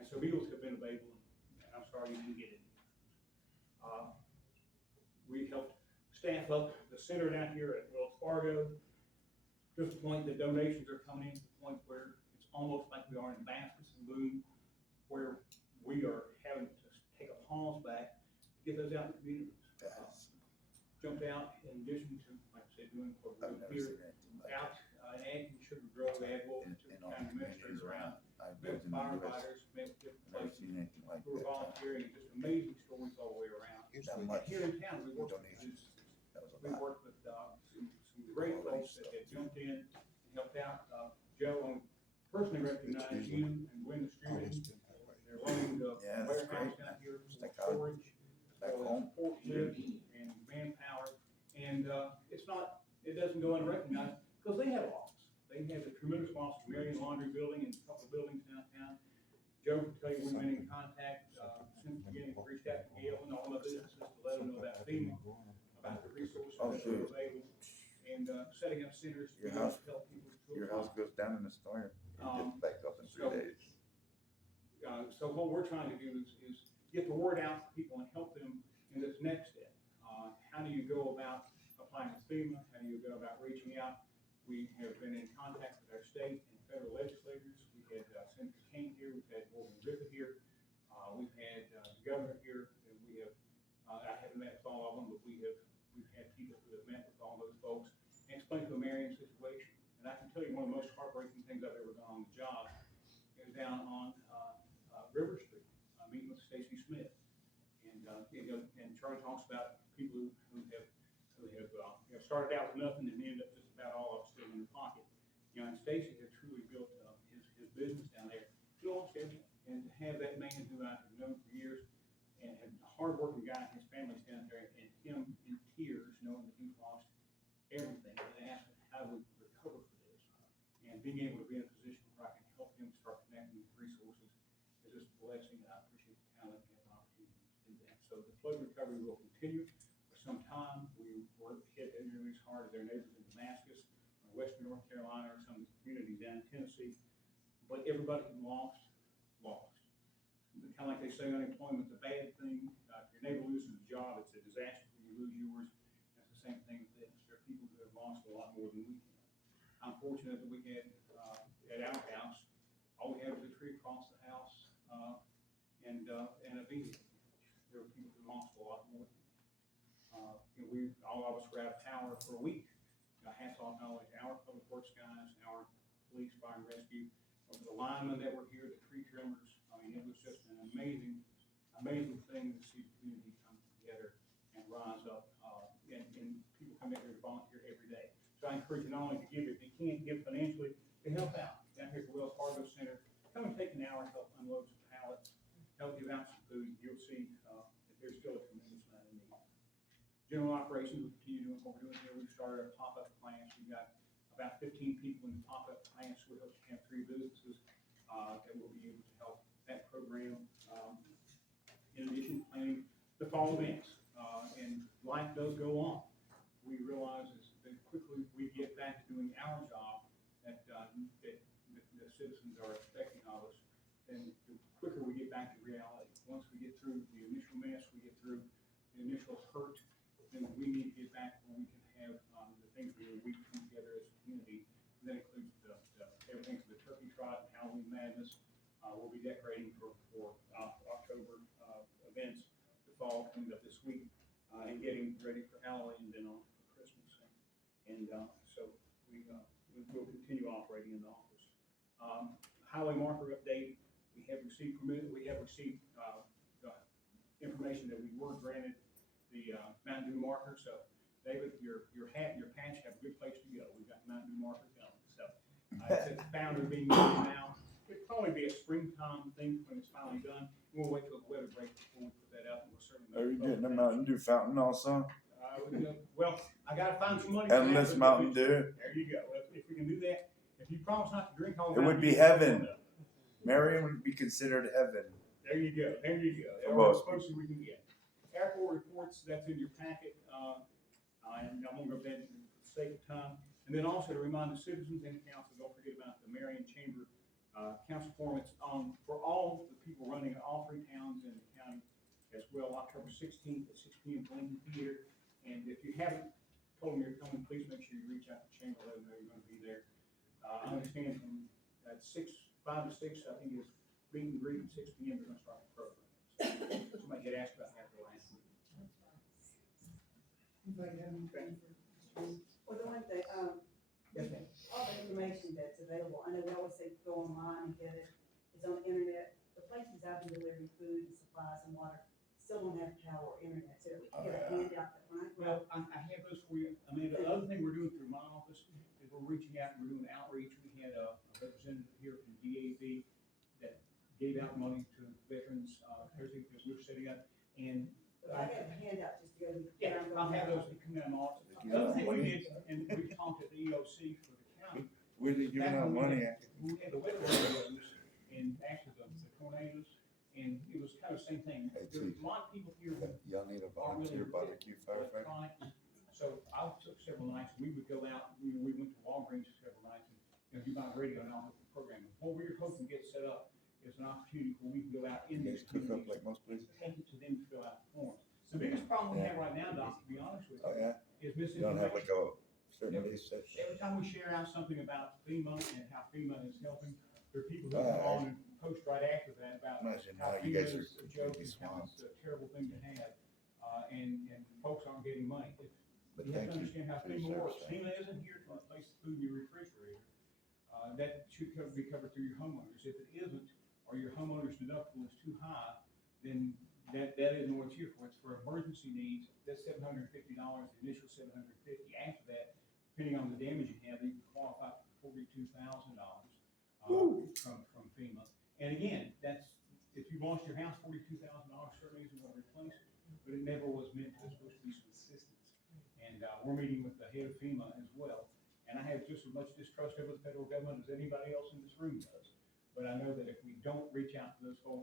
And so meals have been available, and I'm sorry you didn't get any. We helped staff up the center down here at Wells Fargo to the point that donations are coming in to the point where it's almost like we are in Damascus and Boone, where we are having to take a pause back to get those out in the communities. Jumped out in addition to, like I said, doing what we're doing here, out in Aggie, Sugar Grove, Adwell, to kind of administrators around, met with firefighters, met with different places who are volunteering, and just amazing stories all the way around. Here in town, we work with businesses. We work with some great folks that have jumped in and helped out. Joe personally recognized you and Gwen the student. They're running the warehouse down here for storage, support and manpower. And it doesn't go unrecognized because they have a loss. They have a tremendous loss to Marion Laundry Building and a couple of buildings downtown. Joe can tell you we've been in contact since the beginning. We reached out to Gail and all the businesses to let them know about FEMA, about the resources that are available, and setting up centers to help people. Your house goes down in the storm. It gets back up in 3 days. So what we're trying to do is get the word out to people and help them in this next step. How do you go about applying to FEMA? How do you go about reaching out? We have been in contact with our state and federal legislators. We had Senator King here. We've had Morgan Griffith here. We've had the governor here. And we have, I haven't met with all of them, but we've had people who have met with all those folks and explained to them Marion's situation. And I can tell you one of the most heartbreaking things I've ever done on the job is down on River Street, meeting with Stacy Smith. And Charlie talks about people who have started out with nothing and ended up just about all of it still in their pocket. And Stacy had truly built his business down there. He lost everything. And to have that man who I have known for years and a hardworking guy, his family's down there, and him in tears knowing that he's lost everything, and asked how we could recover for this. And being able to be in a position where I can help him start connecting with resources is just a blessing, and I appreciate the talent and the opportunity to do that. So the flood recovery will continue for some time. We were hit nearly as hard as their neighbors in Damascus, or Western North Carolina, or some of the communities down in Tennessee. But everybody who lost. Kind of like they say, unemployment's a bad thing. If your neighbor loses a job, it's a disaster when you lose yours. That's the same thing with this. There are people who have lost a lot more than we have. I'm fortunate that we had, at our house, all we had was a tree across the house, and a vehicle. There were people who lost a lot more. All of us were out of power for a week. Hats off not only to our public works guys, our police, fire and rescue, but the linemen that were here, the tree trimmers. I mean, it was just an amazing thing to see the community come together and rise up, and people come in here to volunteer every day. So I encourage you not only to give, if you can't give financially, to help out. Down here at the Wells Fargo Center, come and take an hour, help unload some pallets, help give out some food. You'll see that there's still a tremendous amount of need. General operations will continue doing what we're doing here. We've started a pop-up plants. We've got about 15 people in the pop-up plants. We hope to have 3 businesses that will be able to help that program. In addition to planning the fall events, and life does go on. We realize that quickly we get back to doing our job, that the citizens are expecting of us, then the quicker we get back to reality. Once we get through the initial mess, we get through the initial hurt, then we need to get back where we can have, the things we come together as a community. And that includes everything from the turkey trot and Halloween madness. We'll be decorating for October, events, the fall coming up this week, and getting ready for Halloween and then on for Christmas. And, so we'll continue operating in the office. Highway marker update, we have received the information that we were granted the, Mountain Dew marker. So David, your hat and your patch have a good place to go. We've got Mountain Dew marker coming. So, it's at the boundary being made now. It'll probably be a springtime thing when it's finally done. We'll wait till the weather breaks before we put that out, and we'll certainly. Are you getting a Mountain Dew fountain also? Well, I gotta find some money. Endless Mountain Dew. There you go. If we can do that, if you promise not to drink all. It would be heaven. Marion would be considered heaven. There you go. There you go. For That's most as close as we can get. Airport reports, that's in your packet. And I'm gonna go over that for the sake of time. And then also to remind the citizens and the council, don't forget about the Marion Chamber council forum. It's on for all the people running in all three towns in the county as well, October 16th at 6 p.m. Lincoln Theater. And if you haven't told them you're coming, please make sure you reach out to the chamber, let them know you're gonna be there. I understand from at 5 to 6, I think is meet and greet, and 6 p.m. they're gonna start the program. So, somebody had asked about that the last week. Anybody have any questions for Mr. Reed? Well, the one thing, Yes, ma'am. all the information that's available, I know we always say go online and get it, it's on the internet. The places I've been delivering food and supplies and water still don't have power or internet, so we can get a handout that when I go Well, I have those for you. I mean, the other thing we're doing through my office is we're reaching out and we're doing outreach. We had a representative here from DAV that gave out money to veterans, everything that we're setting up. And I got a handout just to go. yeah, I'll have those that come down all. The other thing we did, and we talked at the EOC for the county. We're giving out money. We had the weather radios and actually the tornadoes, and it was kind of the same thing. There's a lot of people here that Y'all need a volunteer barbecue firefighter. so I took several nights, we would go out, we went to Walgreens several nights, and, do my radio and all the programming. What we're hoping to get set up is an opportunity where we can go out in You these guys cook up communities, like most places? take it to them to fill out the forms. The biggest problem we have right now, Doc, to be honest with you, Oh, yeah? is You don't have like misinformation. a certain release section? Every time we share out something about FEMA and how FEMA is helping, there are people who come on and post right after that about Imagine how now you FEMA guys are is a joke completely and how swamped. it's a terrible thing to have, and folks aren't getting money. But You have thank to you understand how for your FEMA works. service. FEMA isn't here to replace the food in your refrigerator. That should be covered through your homeowners. If it isn't, or your homeowner's deductible is too high, then that isn't what it's here for. It's for emergency needs. That's $750, the initial $750. After that, depending on the damage you have, you can qualify for $42,000 from FEMA. And again, that's, if you lost your house, $42,000 certainly isn't going to replace it, but it never was meant to. It's supposed to be some assistance. And we're meeting with the head of FEMA as well. And I have just as much distrust over the federal government as anybody else in this room does. But I know that if we don't reach out to those folks